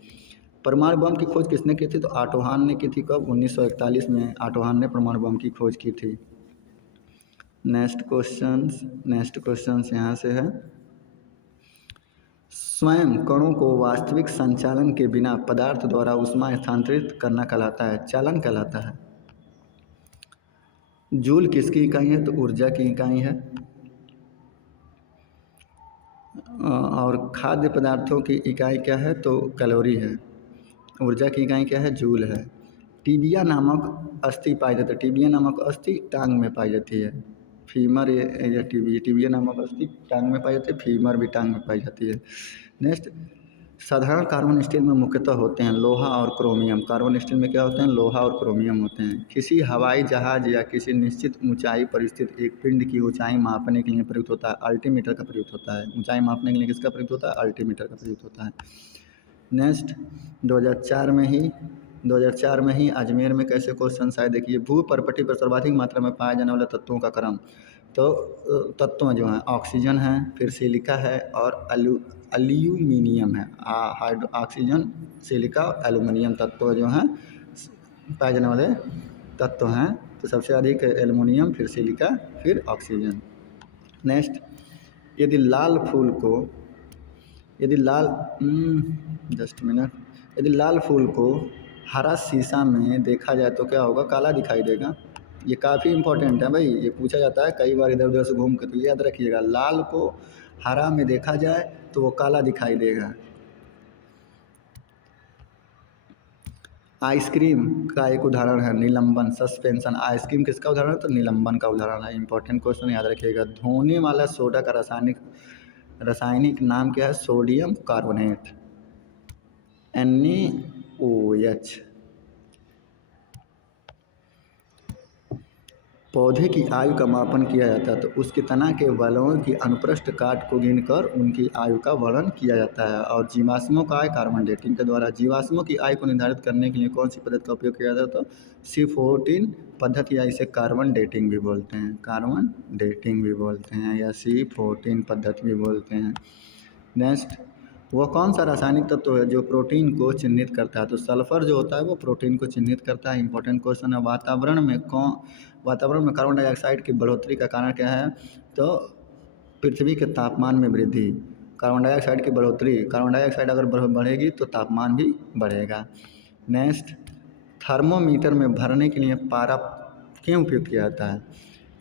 परमाणु बम की खोज किसने की थी, तो ऑटो हान ने की थी। कब, 1941 में ऑटो हान ने परमाणु बम की खोज की थी। नेक्स्ट क्वेश्चन यहाँ से है, स्वयं कणों को वास्तविक संचालन के बिना पदार्थ द्वारा ऊष्मा स्थानांतरित करना कहलाता है, चालन कहलाता है। जूल किसकी इकाई है, तो ऊर्जा की इकाई है। और खाद्य पदार्थों की इकाई क्या है, तो कैलोरी है। ऊर्जा की इकाई क्या है, जूल है। टीबिया नामक अस्थि पाई जाती है, टीबिया नामक अस्थि टांग में पाई जाती है। फीमर या टीबिया नामक अस्थि टांग में पाई जाती है, फीमर भी टांग में पाई जाती है। नेक्स्ट, साधारण कार्बन स्टील में मुख्यतः होते हैं लोहा और क्रोमियम। कार्बन स्टील में क्या होते हैं, लोहा और क्रोमियम होते हैं। किसी हवाई जहाज या किसी निश्चित ऊंचाई पर स्थित एक पिंड की ऊंचाई मापने के लिए प्रयुक्त होता है, अल्टीमीटर का प्रयुक्त होता है। ऊंचाई मापने के लिए किसका प्रयुक्त होता है, अल्टीमीटर का प्रयुक्त होता है। नेक्स्ट, 2004 में ही अजमेर में कैसे क्वेश्चन आए, देखिए, भू परपटी पर सर्वाधिक मात्रा में पाए जाने वाले तत्वों का क्रम, तो तत्व जो हैं ऑक्सीजन है, फिर सिलिका है और एल्यूमिनियम है। ऑक्सीजन, सिलिका और एल्यूमिनियम तत्व जो हैं पाए जाने वाले तत्व हैं, तो सबसे अधिक एल्यूमिनियम, फिर सिलिका, फिर ऑक्सीजन। नेक्स्ट, यदि लाल फूल को हरा शीशा में देखा जाए तो क्या होगा, काला दिखाई देगा। ये काफ़ी इंपॉर्टेंट है भाई, ये पूछा जाता है कई बार इधर उधर से घूम के, तो याद रखिएगा, लाल को हरा में देखा जाए तो वो काला दिखाई देगा। आइसक्रीम का एक उदाहरण है निलंबन, सस्पेंशन। आइसक्रीम किसका उदाहरण है, तो निलंबन का उदाहरण है। इंपॉर्टेंट क्वेश्चन याद रखिएगा। धोने वाला सोडा का रासायनिक नाम क्या है, सोडियम कार्बोनेट, NaOH। पौधे की आयु का मापन किया जाता है, तो उसके तना के बलों की अनुप्रस्थ काट को गिनकर उनकी आयु का वर्णन किया जाता है। और जीवाश्मों का आय कार्बन डेटिंग के द्वारा। जीवाश्मों की आयु को निर्धारित करने के लिए कौन सी पद्धति का उपयोग किया जाता है, तो C14 पद्धति, या इसे कार्बन डेटिंग भी बोलते हैं, या C14 पद्धति भी बोलते हैं। नेक्स्ट, वह कौन सा रासायनिक तत्व है जो प्रोटीन को चिन्हित करता है, तो सल्फर जो होता है वो प्रोटीन को चिन्हित करता है। इंपॉर्टेंट क्वेश्चन है। वातावरण में कार्बन डाइऑक्साइड की बढ़ोतरी का कारण क्या है, तो पृथ्वी के तापमान में वृद्धि। कार्बन डाइऑक्साइड की बढ़ोतरी, कार्बन डाइऑक्साइड अगर बढ़ेगी तो तापमान भी बढ़ेगा। नेक्स्ट, थर्मोमीटर में भरने के लिए पारा क्यों उपयोग किया जाता है,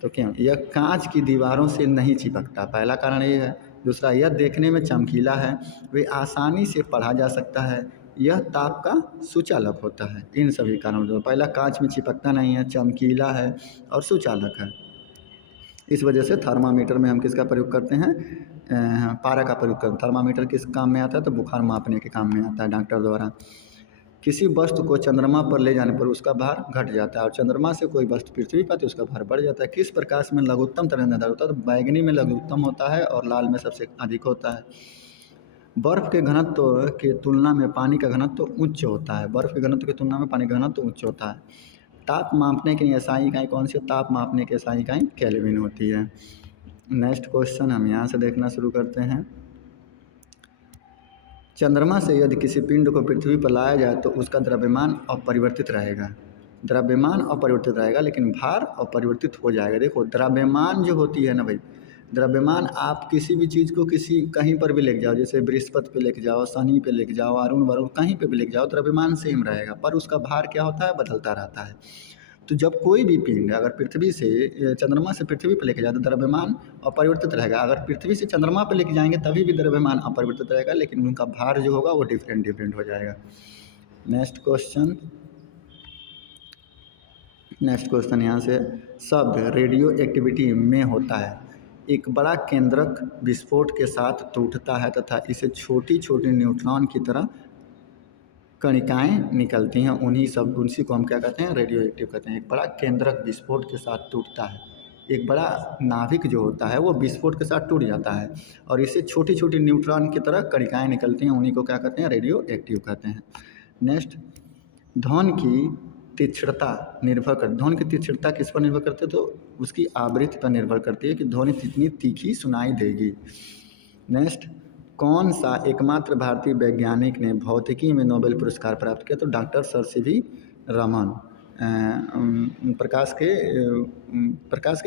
तो क्यों, यह कांच की दीवारों से नहीं चिपकता, पहला कारण ये है। दूसरा, यह देखने में चमकीला है, वे आसानी से पढ़ा जा सकता है, यह ताप का सुचालक होता है। इन सभी कारणों से, पहला कांच में चिपकता नहीं है, चमकीला है और सुचालक है। इस वजह से थर्मामीटर में हम किसका प्रयोग करते हैं, पारा का प्रयोग करते हैं। थर्मामीटर किस काम में आता है, तो बुखार मापने के काम में आता है डॉक्टर द्वारा। किसी वस्तु को चंद्रमा पर ले जाने पर उसका भार घट जाता है और चंद्रमा से कोई वस्तु पृथ्वी पर आती है उसका भार बढ़ जाता है। किस प्रकाश में लघुत्तम तरंग दैर्ध्य होता है, तो बैगनी में लघुत्तम होता है और लाल में सबसे अधिक होता है। बर्फ़ के घनत्व के तुलना में पानी का घनत्व उच्च होता है, बर्फ़ के घनत्व की तुलना में पानी का घनत्व उच्च होता है। ताप मापने की SI इकाई कौन सी है, ताप मापने की SI इकाई केल्विन होती है। नेक्स्ट क्वेश्चन हम यहाँ से देखना शुरू करते हैं। चंद्रमा से यदि किसी पिंड को पृथ्वी पर लाया जाए तो उसका द्रव्यमान अपरिवर्तित रहेगा, लेकिन भार अपरिवर्तित हो जाएगा। देखो, द्रव्यमान जो होती है ना भाई, द्रव्यमान आप किसी भी चीज़ को किसी कहीं पर भी लेके जाओ, जैसे बृहस्पति पे लेके जाओ, शनि पे लेके जाओ, अरुण वरुण कहीं पे भी लेके जाओ, द्रव्यमान सेम रहेगा, पर उसका भार क्या होता है, बदलता रहता है। तो जब कोई भी पिंड अगर पृथ्वी से चंद्रमा से पृथ्वी पर लेके जाए तो द्रव्यमान अपरिवर्तित रहेगा। अगर पृथ्वी से चंद्रमा पर लेके जाएंगे तभी भी द्रव्यमान अपरिवर्तित रहेगा, लेकिन उनका भार जो होगा वो डिफरेंट डिफरेंट हो जाएगा। नेक्स्ट क्वेश्चन यहाँ से, शब्द रेडियो एक्टिविटी में होता है। एक बड़ा केंद्रक विस्फोट के साथ टूटता है तथा इसे छोटी छोटी न्यूट्रॉन की तरह कणिकाएँ निकलती हैं, उसी को हम क्या कहते हैं, रेडियो एक्टिव कहते हैं। एक बड़ा केंद्रक विस्फोट के साथ टूटता है, एक बड़ा नाभिक जो होता है वो विस्फोट के साथ टूट जाता है और इससे छोटी छोटी न्यूट्रॉन की तरह कणिकाएँ निकलती हैं, उन्हीं को क्या कहते हैं, रेडियो एक्टिव कहते हैं। नेक्स्ट, ध्वनि की तीक्ष्णता किस पर निर्भर करती है, तो उसकी आवृत्ति पर निर्भर करती है कि ध्वनि कितनी तीखी सुनाई देगी। नेक्स्ट, कौन सा एकमात्र भारतीय वैज्ञानिक ने भौतिकी में नोबेल पुरस्कार प्राप्त किया, तो डॉक्टर सर सीवी रमन। प्रकाश के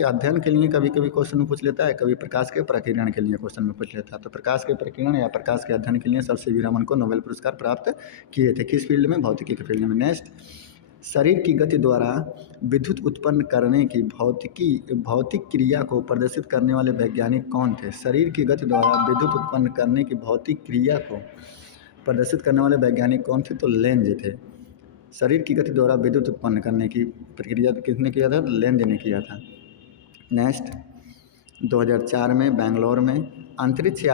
अध्ययन के लिए कभी कभी क्वेश्चन में पूछ लेता है, कभी प्रकाश के प्रकीर्णन के लिए क्वेश्चन में पूछ लेता है। तो प्रकाश के प्रकीर्णन या प्रकाश के अध्ययन के लिए सर सीवी रमन को नोबेल पुरस्कार प्राप्त किए थे, किस फील्ड में, भौतिकी के फील्ड में। नेक्स्ट, शरीर की गति द्वारा विद्युत उत्पन्न करने की भौतिक क्रिया को प्रदर्शित करने वाले वैज्ञानिक कौन थे। शरीर की गति द्वारा विद्युत उत्पन्न करने की भौतिक क्रिया को प्रदर्शित करने वाले वैज्ञानिक कौन थे, तो लेंज थे। शरीर की गति द्वारा विद्युत उत्पन्न करने की प्रक्रिया किसने किया था, लेंज ने किया था। नेक्स्ट, 2004 में बेंगलोर में अंतरिक्ष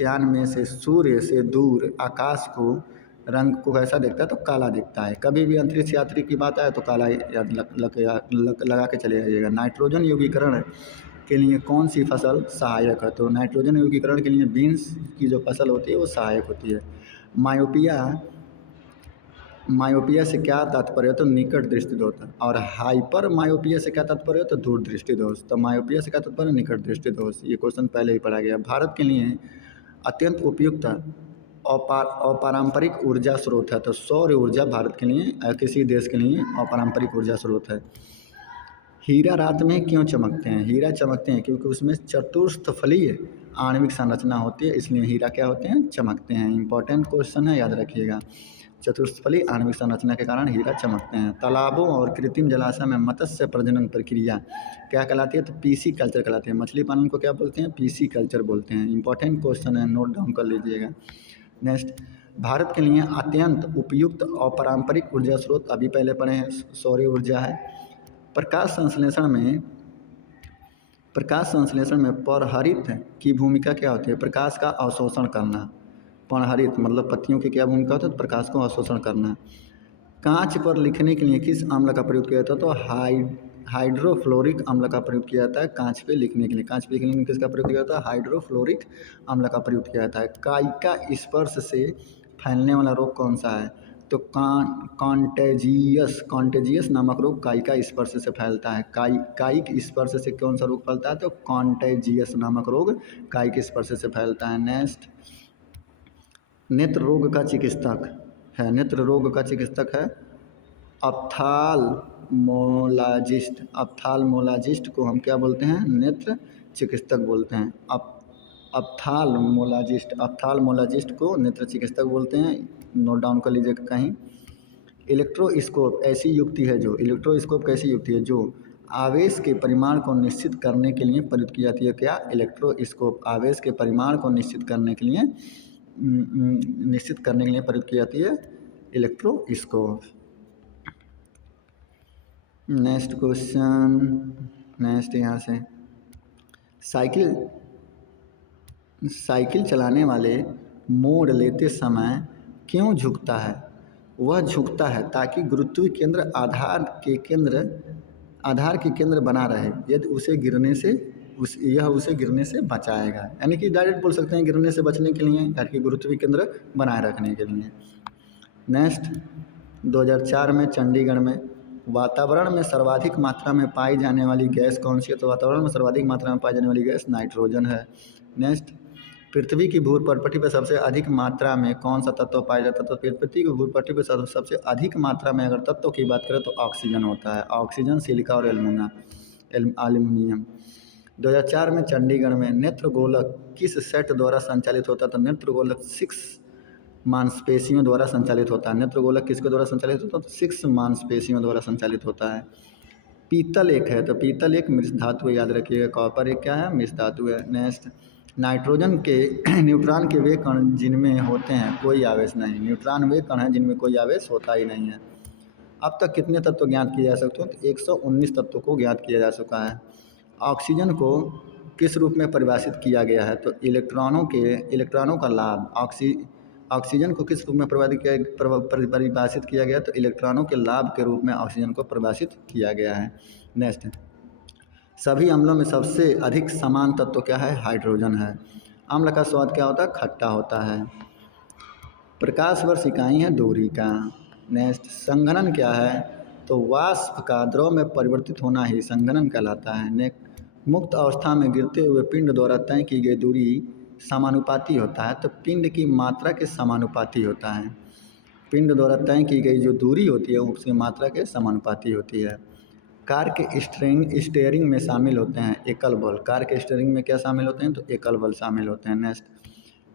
यान में से सूर्य से दूर आकाश को रंग को कैसा दिखता है, तो काला दिखता है। कभी भी अंतरिक्ष यात्री की बात आए तो काला याद लगा के चले जाइएगा। नाइट्रोजन यौगीकरण के लिए कौन सी फसल सहायक है, तो नाइट्रोजन यौगीकरण के लिए बीन्स की जो फसल होती है वो सहायक होती है। मायोपिया से क्या तात्पर्य है, तो निकट दृष्टि दोष। और हाइपर मायोपिया से क्या तात्पर्य है, तो दूर दृष्टि दोष। तो मायोपिया से क्या तात्पर्य, निकट दृष्टि दोष। ये क्वेश्चन पहले ही पढ़ा गया। भारत के लिए अत्यंत उपयुक्त अपारंपरिक ऊर्जा स्रोत है, तो सौर ऊर्जा भारत के लिए किसी देश के लिए अपारंपरिक ऊर्जा स्रोत है। हीरा रात में क्यों चमकते हैं, हीरा चमकते हैं क्योंकि उसमें चतुर्थफलीय आणविक संरचना होती है, इसलिए हीरा क्या होते हैं, चमकते हैं। इंपॉर्टेंट क्वेश्चन है, याद रखिएगा। चतुर्थफलीय आणविक संरचना के कारण हीरा चमकते हैं। तालाबों और कृत्रिम जलाशय में मत्स्य प्रजनन प्रक्रिया क्या कहलाती है, तो पीसी कल्चर कहलाती है। मछली पालन को क्या बोलते हैं, पीसी कल्चर बोलते हैं। इंपॉर्टेंट क्वेश्चन है, नोट डाउन कर लीजिएगा। नेक्स्ट, भारत के लिए अत्यंत उपयुक्त अपारंपरिक ऊर्जा स्रोत अभी पहले पढ़े हैं, सौर ऊर्जा है। प्रकाश संश्लेषण में परहरित की भूमिका क्या होती है, प्रकाश का अवशोषण करना। परहरित मतलब पत्तियों की क्या भूमिका होती है, तो प्रकाश को अवशोषण करना। कांच पर लिखने के लिए किस अम्ल का प्रयोग किया जाता है, तो हाइड्रोफ्लोरिक अम्ल का प्रयोग किया जाता है कांच पे लिखने के लिए। कांच पे लिखने के लिए किसका प्रयोग किया जाता है, हाइड्रोफ्लोरिक अम्ल का प्रयोग किया जाता है। काई का स्पर्श से फैलने वाला रोग कौन सा है, तो कॉन्टेजियस नामक रोग काई का स्पर्श से फैलता है। काई के स्पर्श से कौन सा रोग फैलता है, तो कॉन्टेजियस नामक रोग काई के स्पर्श से फैलता है। नेक्स्ट, नेत्र रोग का चिकित्सक है अप्थाल्मोलॉजिस्ट को हम क्या बोलते हैं, नेत्र चिकित्सक बोलते हैं। अप्थाल्मोलॉजिस्ट को नेत्र चिकित्सक बोलते हैं, नोट डाउन कर लीजिएगा कहीं। इलेक्ट्रोस्कोप कैसी युक्ति है जो आवेश के परिमाण को निश्चित करने के लिए प्रयुक्त की जाती है, क्या, इलेक्ट्रोस्कोप आवेश के परिमाण को निश्चित करने के लिए प्रयुक्त की जाती है, इलेक्ट्रोस्कोप। नेक्स्ट यहाँ से, साइकिल चलाने वाले मोड़ लेते समय क्यों झुकता है, वह झुकता है ताकि गुरुत्वीय केंद्र आधार के केंद्र बना रहे, यदि उसे गिरने से बचाएगा। यानी कि डायरेक्ट बोल सकते हैं गिरने से बचने के लिए, यानी गुरुत्वीय केंद्र बनाए रखने के लिए। नेक्स्ट, 2004 में चंडीगढ़ में वातावरण में सर्वाधिक मात्रा में पाई जाने वाली गैस कौन सी है, तो वातावरण में सर्वाधिक मात्रा में पाई जाने वाली गैस नाइट्रोजन है। नेक्स्ट, पृथ्वी की भूपटटी पर सबसे अधिक मात्रा में कौन सा तत्व पाया जाता है, तो पृथ्वी की भूपटटी पर सबसे अधिक मात्रा में अगर तत्व की बात करें तो ऑक्सीजन होता है। ऑक्सीजन, सिलिका और एल्युमिनियम। 2004 में चंडीगढ़ में नेत्रगोलक किस सेट द्वारा संचालित होता है? तो नेत्रगोलक 6 मांसपेशियों द्वारा संचालित होता है। नेत्रगोलक किसके द्वारा संचालित होता है? तो 6 मांसपेशियों द्वारा संचालित होता है। पीतल एक है, तो पीतल एक मिश्र धातु है, याद रखिएगा। कॉपर एक क्या है? मिश्र धातु है। नेक्स्ट, नाइट्रोजन के न्यूट्रॉन के वे कण जिनमें होते हैं कोई आवेश नहीं। न्यूट्रॉन वे कण हैं जिनमें कोई आवेश होता ही नहीं है। अब तक कितने तत्व ज्ञात किए जा सकते हैं? तो 119 तत्वों को ज्ञात किया जा चुका है। ऑक्सीजन को किस रूप में परिभाषित किया गया है? तो इलेक्ट्रॉनों का लाभ। ऑक्सीजन को किस रूप में परिभाषित किया गया? तो इलेक्ट्रॉनों के लाभ के रूप में ऑक्सीजन को परिभाषित किया गया है। नेक्स्ट, सभी अम्लों में सबसे अधिक समान तत्व क्या है? हाइड्रोजन है। अम्ल का स्वाद क्या होता है? खट्टा होता है। प्रकाश वर्ष इकाई है दूरी का। नेक्स्ट, संघनन क्या है? तो वाष्प का द्रव में परिवर्तित होना ही संघनन कहलाता है। नेक्स्ट, मुक्त अवस्था में गिरते हुए पिंड द्वारा तय की गई दूरी समानुपाती होता है। तो पिंड की मात्रा के समानुपाती होता है। पिंड द्वारा तय की गई जो दूरी होती है उसकी मात्रा के समानुपाती होती है। कार के स्टीयरिंग में शामिल होते हैं एकल बल। कार के स्टीयरिंग में क्या शामिल होते हैं? तो एकल बल शामिल होते हैं। नेक्स्ट,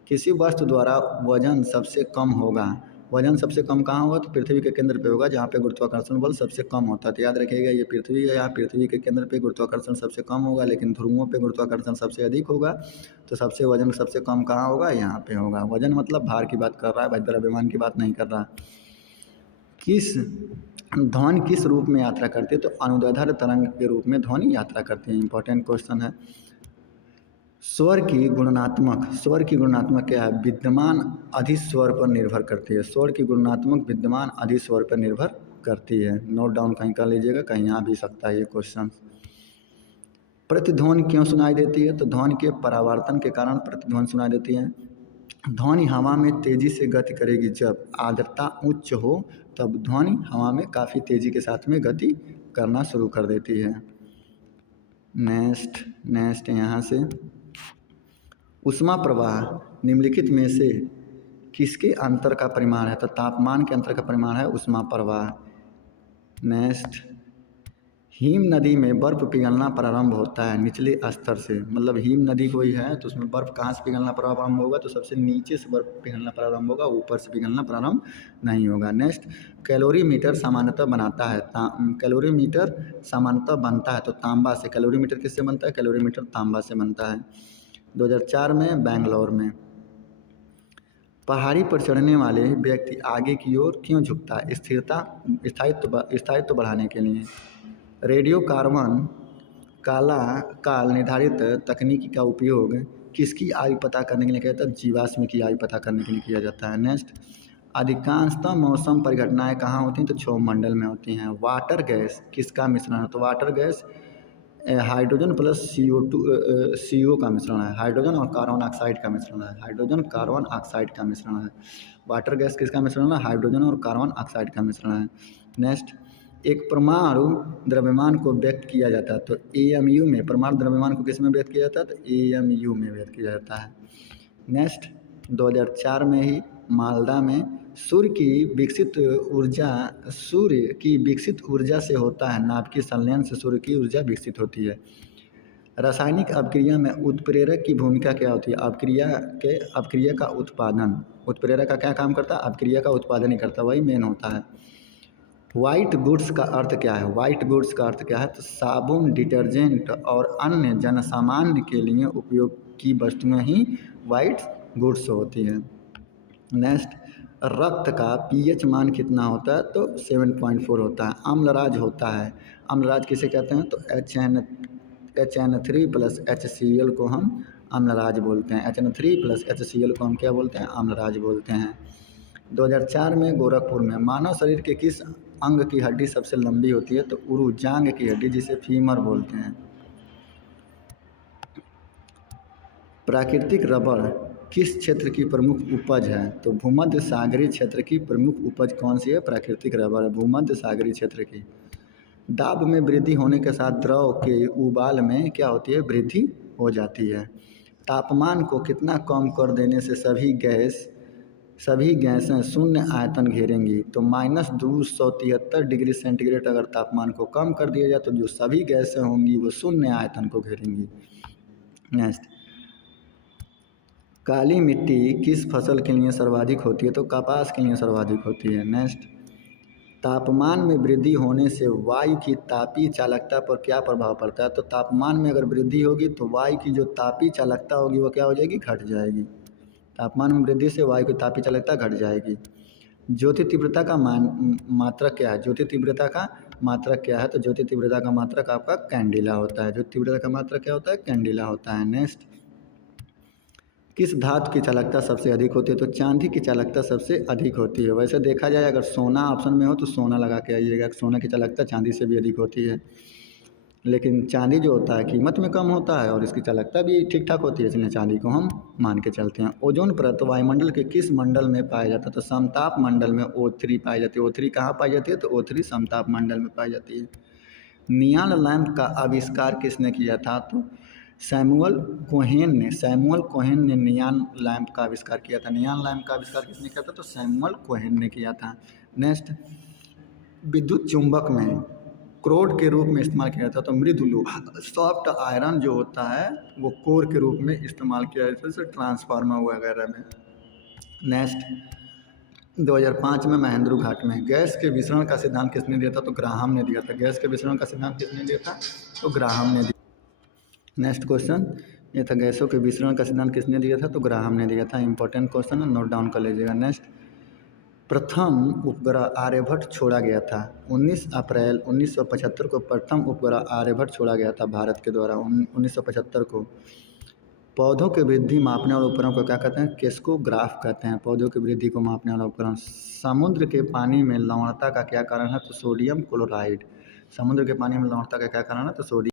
किसी वस्तु द्वारा वजन सबसे कम होगा। वजन सबसे कम कहाँ होगा? तो पृथ्वी के केंद्र पे होगा, जहाँ पे गुरुत्वाकर्षण बल सबसे कम होता है। तो याद रखिएगा, ये पृथ्वी है, यहाँ पृथ्वी के केंद्र पे गुरुत्वाकर्षण सबसे कम होगा, लेकिन ध्रुवों पे गुरुत्वाकर्षण सबसे अधिक होगा। तो वजन सबसे कम कहाँ होगा? यहाँ पे होगा। वजन मतलब भार की बात कर रहा है भाई, द्रव्यमान की बात नहीं कर रहा। ध्वनि किस रूप में यात्रा करती है? तो अनुदैर्ध्य तरंग के रूप में ध्वनि यात्रा करती है। इंपॉर्टेंट क्वेश्चन है। स्वर की गुणात्मक क्या है? विद्यमान अधिस्वर पर निर्भर करती है। स्वर की गुणात्मक विद्यमान अधिस्वर पर निर्भर करती है। नोट डाउन कहीं कर लीजिएगा, कहीं आ भी सकता है ये क्वेश्चन। प्रतिध्वनि क्यों सुनाई देती है? तो ध्वनि के परावर्तन के कारण प्रतिध्वनि सुनाई देती है। ध्वनि हवा में तेजी से गति करेगी जब आर्द्रता उच्च हो, तब ध्वनि हवा में काफ़ी तेजी के साथ में गति करना शुरू कर देती है। नेक्स्ट यहाँ से, ऊष्मा प्रवाह निम्नलिखित में से किसके अंतर का परिमाण है? तो तापमान के अंतर का परिमाण है ऊष्मा प्रवाह। नेक्स्ट, हिम नदी में बर्फ़ पिघलना प्रारंभ होता है निचले स्तर से। मतलब हिम नदी कोई है तो उसमें बर्फ़ कहाँ से पिघलना प्रारंभ होगा? तो सबसे नीचे से बर्फ़ पिघलना प्रारंभ होगा, ऊपर से पिघलना प्रारंभ नहीं होगा। नेक्स्ट, कैलोरीमीटर सामान्यतः बनता है तो तांबा से। कैलोरीमीटर किससे बनता है? कैलोरीमीटर तांबा से बनता है। 2004 में बेंगलोर में। पहाड़ी पर चढ़ने वाले व्यक्ति आगे की ओर क्यों झुकता है? स्थायित्व बढ़ाने के लिए। रेडियो कार्बन काल निर्धारित तकनीकी का उपयोग किसकी आयु पता करने के लिए किया जाता है? जीवाश्म की आयु पता करने के लिए किया जाता है। नेक्स्ट, अधिकांशतः मौसम परिघटनाएं कहाँ होती हैं? तो क्षोभमंडल में होती हैं। वाटर गैस किसका मिश्रण है? तो water gas hydrogen plus CO का मिश्रण है। हाइड्रोजन और कार्बन ऑक्साइड का मिश्रण है। हाइड्रोजन कार्बन ऑक्साइड का मिश्रण है। वाटर गैस किसका मिश्रण है? हाइड्रोजन और कार्बन ऑक्साइड का मिश्रण है। नेक्स्ट, एक परमाणु द्रव्यमान को व्यक्त किया जाता है तो AMU में। परमाणु द्रव्यमान को किस में व्यक्त किया जाता है? तो AMU में व्यक्त किया जाता है। नेक्स्ट, 2004 में ही मालदा में सूर्य की विकसित ऊर्जा से होता है। नाभिकीय संलयन से सूर्य की ऊर्जा विकसित होती है। रासायनिक अपक्रिया में उत्प्रेरक की भूमिका क्या होती है? अपक्रिया का उत्पादन। उत्प्रेरक का क्या काम करता है? अपक्रिया का उत्पादन ही करता है, वही मेन होता है। वाइट गुड्स का अर्थ क्या है? वाइट गुड्स का अर्थ क्या है? तो साबुन, डिटर्जेंट और अन्य जनसामान्य के लिए उपयोग की वस्तुएं ही वाइट गुड्स होती हैं। नेक्स्ट, रक्त का pH मान कितना होता है? तो 7.4 होता है। अम्लराज होता है। अम्लराज किसे कहते हैं? तो HN3 प्लस HCl को हम अम्लराज बोलते हैं। HN3 प्लस HCl को हम क्या बोलते हैं? अम्लराज बोलते हैं। 2004 में गोरखपुर में मानव शरीर के किस अंग की हड्डी सबसे लंबी होती है? तो उरु जांग की हड्डी, जिसे फीमर बोलते हैं। प्राकृतिक रबड़ किस क्षेत्र की प्रमुख उपज है? तो भूमध्य सागरीय क्षेत्र की प्रमुख उपज कौन सी है? प्राकृतिक रबड़ है, भूमध्य सागरीय क्षेत्र की। दाब में वृद्धि होने के साथ द्रव के उबाल में क्या होती है? वृद्धि हो जाती है। तापमान को कितना कम कर देने से सभी गैसें शून्य आयतन घेरेंगी। तो -273 डिग्री सेंटीग्रेड अगर तापमान को कम कर दिया जाए तो जो सभी गैसें होंगी वो शून्य आयतन को घेरेंगी। नेक्स्ट, काली मिट्टी किस फसल के लिए सर्वाधिक होती है? तो कपास के लिए सर्वाधिक होती है। नेक्स्ट, तापमान में वृद्धि होने से वायु की तापीय चालकता पर क्या प्रभाव पड़ता है? तो तापमान में अगर वृद्धि होगी तो वायु की जो तापीय चालकता होगी वो क्या हो जाएगी? घट जाएगी। तापमान में वृद्धि से वायु की तापीय चालकता घट जाएगी। ज्योति तीव्रता का मात्रक क्या है? ज्योति तीव्रता का मात्रक क्या है? तो ज्योति तीव्रता का मात्रक आपका कैंडिला होता है। ज्योति तीव्रता का मात्रक क्या होता है? कैंडिला होता है। नेक्स्ट, किस धातु की चालकता सबसे अधिक होती है? तो चांदी की चालकता सबसे अधिक होती है। वैसे देखा जाए अगर सोना ऑप्शन में हो तो सोना लगा के आइएगा, सोना की चालकता चांदी से भी अधिक होती है, लेकिन चांदी जो होता है कीमत में कम होता है और इसकी चालकता भी ठीक ठाक होती है, इसलिए चांदी को हम मान के चलते हैं। ओजोन परत वायुमंडल के किस मंडल में पाया जाता है? तो समताप मंडल में O3 पाई जाती है। O3 कहाँ पाई जाती है? तो O3 समताप मंडल में पाई जाती है। नियॉन लैंप का आविष्कार किसने किया था? तो सैमुअल कोहेन ने नियॉन लैंप का आविष्कार किया था। नियॉन लैंप का आविष्कार किसने किया था? तो सैमुअल कोहेन ने किया था। नेक्स्ट, विद्युत चुंबक में क्रोड के रूप में इस्तेमाल किया जाता है। तो मृदु लोहा सॉफ्ट आयरन जो होता है वो कोर के रूप में इस्तेमाल किया जाता है, जैसे ट्रांसफार्मर वगैरह में। नेक्स्ट, 2005 में महेंद्रू घाट में गैस के विसरण का सिद्धांत किसने दिया था? तो ग्राहम ने दिया था। गैस के विसरण का सिद्धांत किसने दिया था? तो ग्राहम ने दिया। नेक्स्ट क्वेश्चन ये था, गैसों के विसरण का सिद्धांत किसने दिया था? तो ग्राहम ने दिया था। इंपॉर्टेंट क्वेश्चन है, नोट डाउन कर लीजिएगा। नेक्स्ट, प्रथम उपग्रह आर्यभट्ट छोड़ा गया था। 19 अप्रैल 1975 को प्रथम उपग्रह आर्यभट्ट छोड़ा गया था भारत के द्वारा 1975 को। पौधों की वृद्धि मापने वाले उपकरण को क्या कहते हैं? क्रेस्कोग्राफ कहते हैं। पौधों की वृद्धि को मापने वाला उपकरण। समुद्र के पानी में लवणता का क्या कारण है? तो सोडियम क्लोराइड। समुद्र के पानी में लवणता का क्या कारण है? तो सोडियम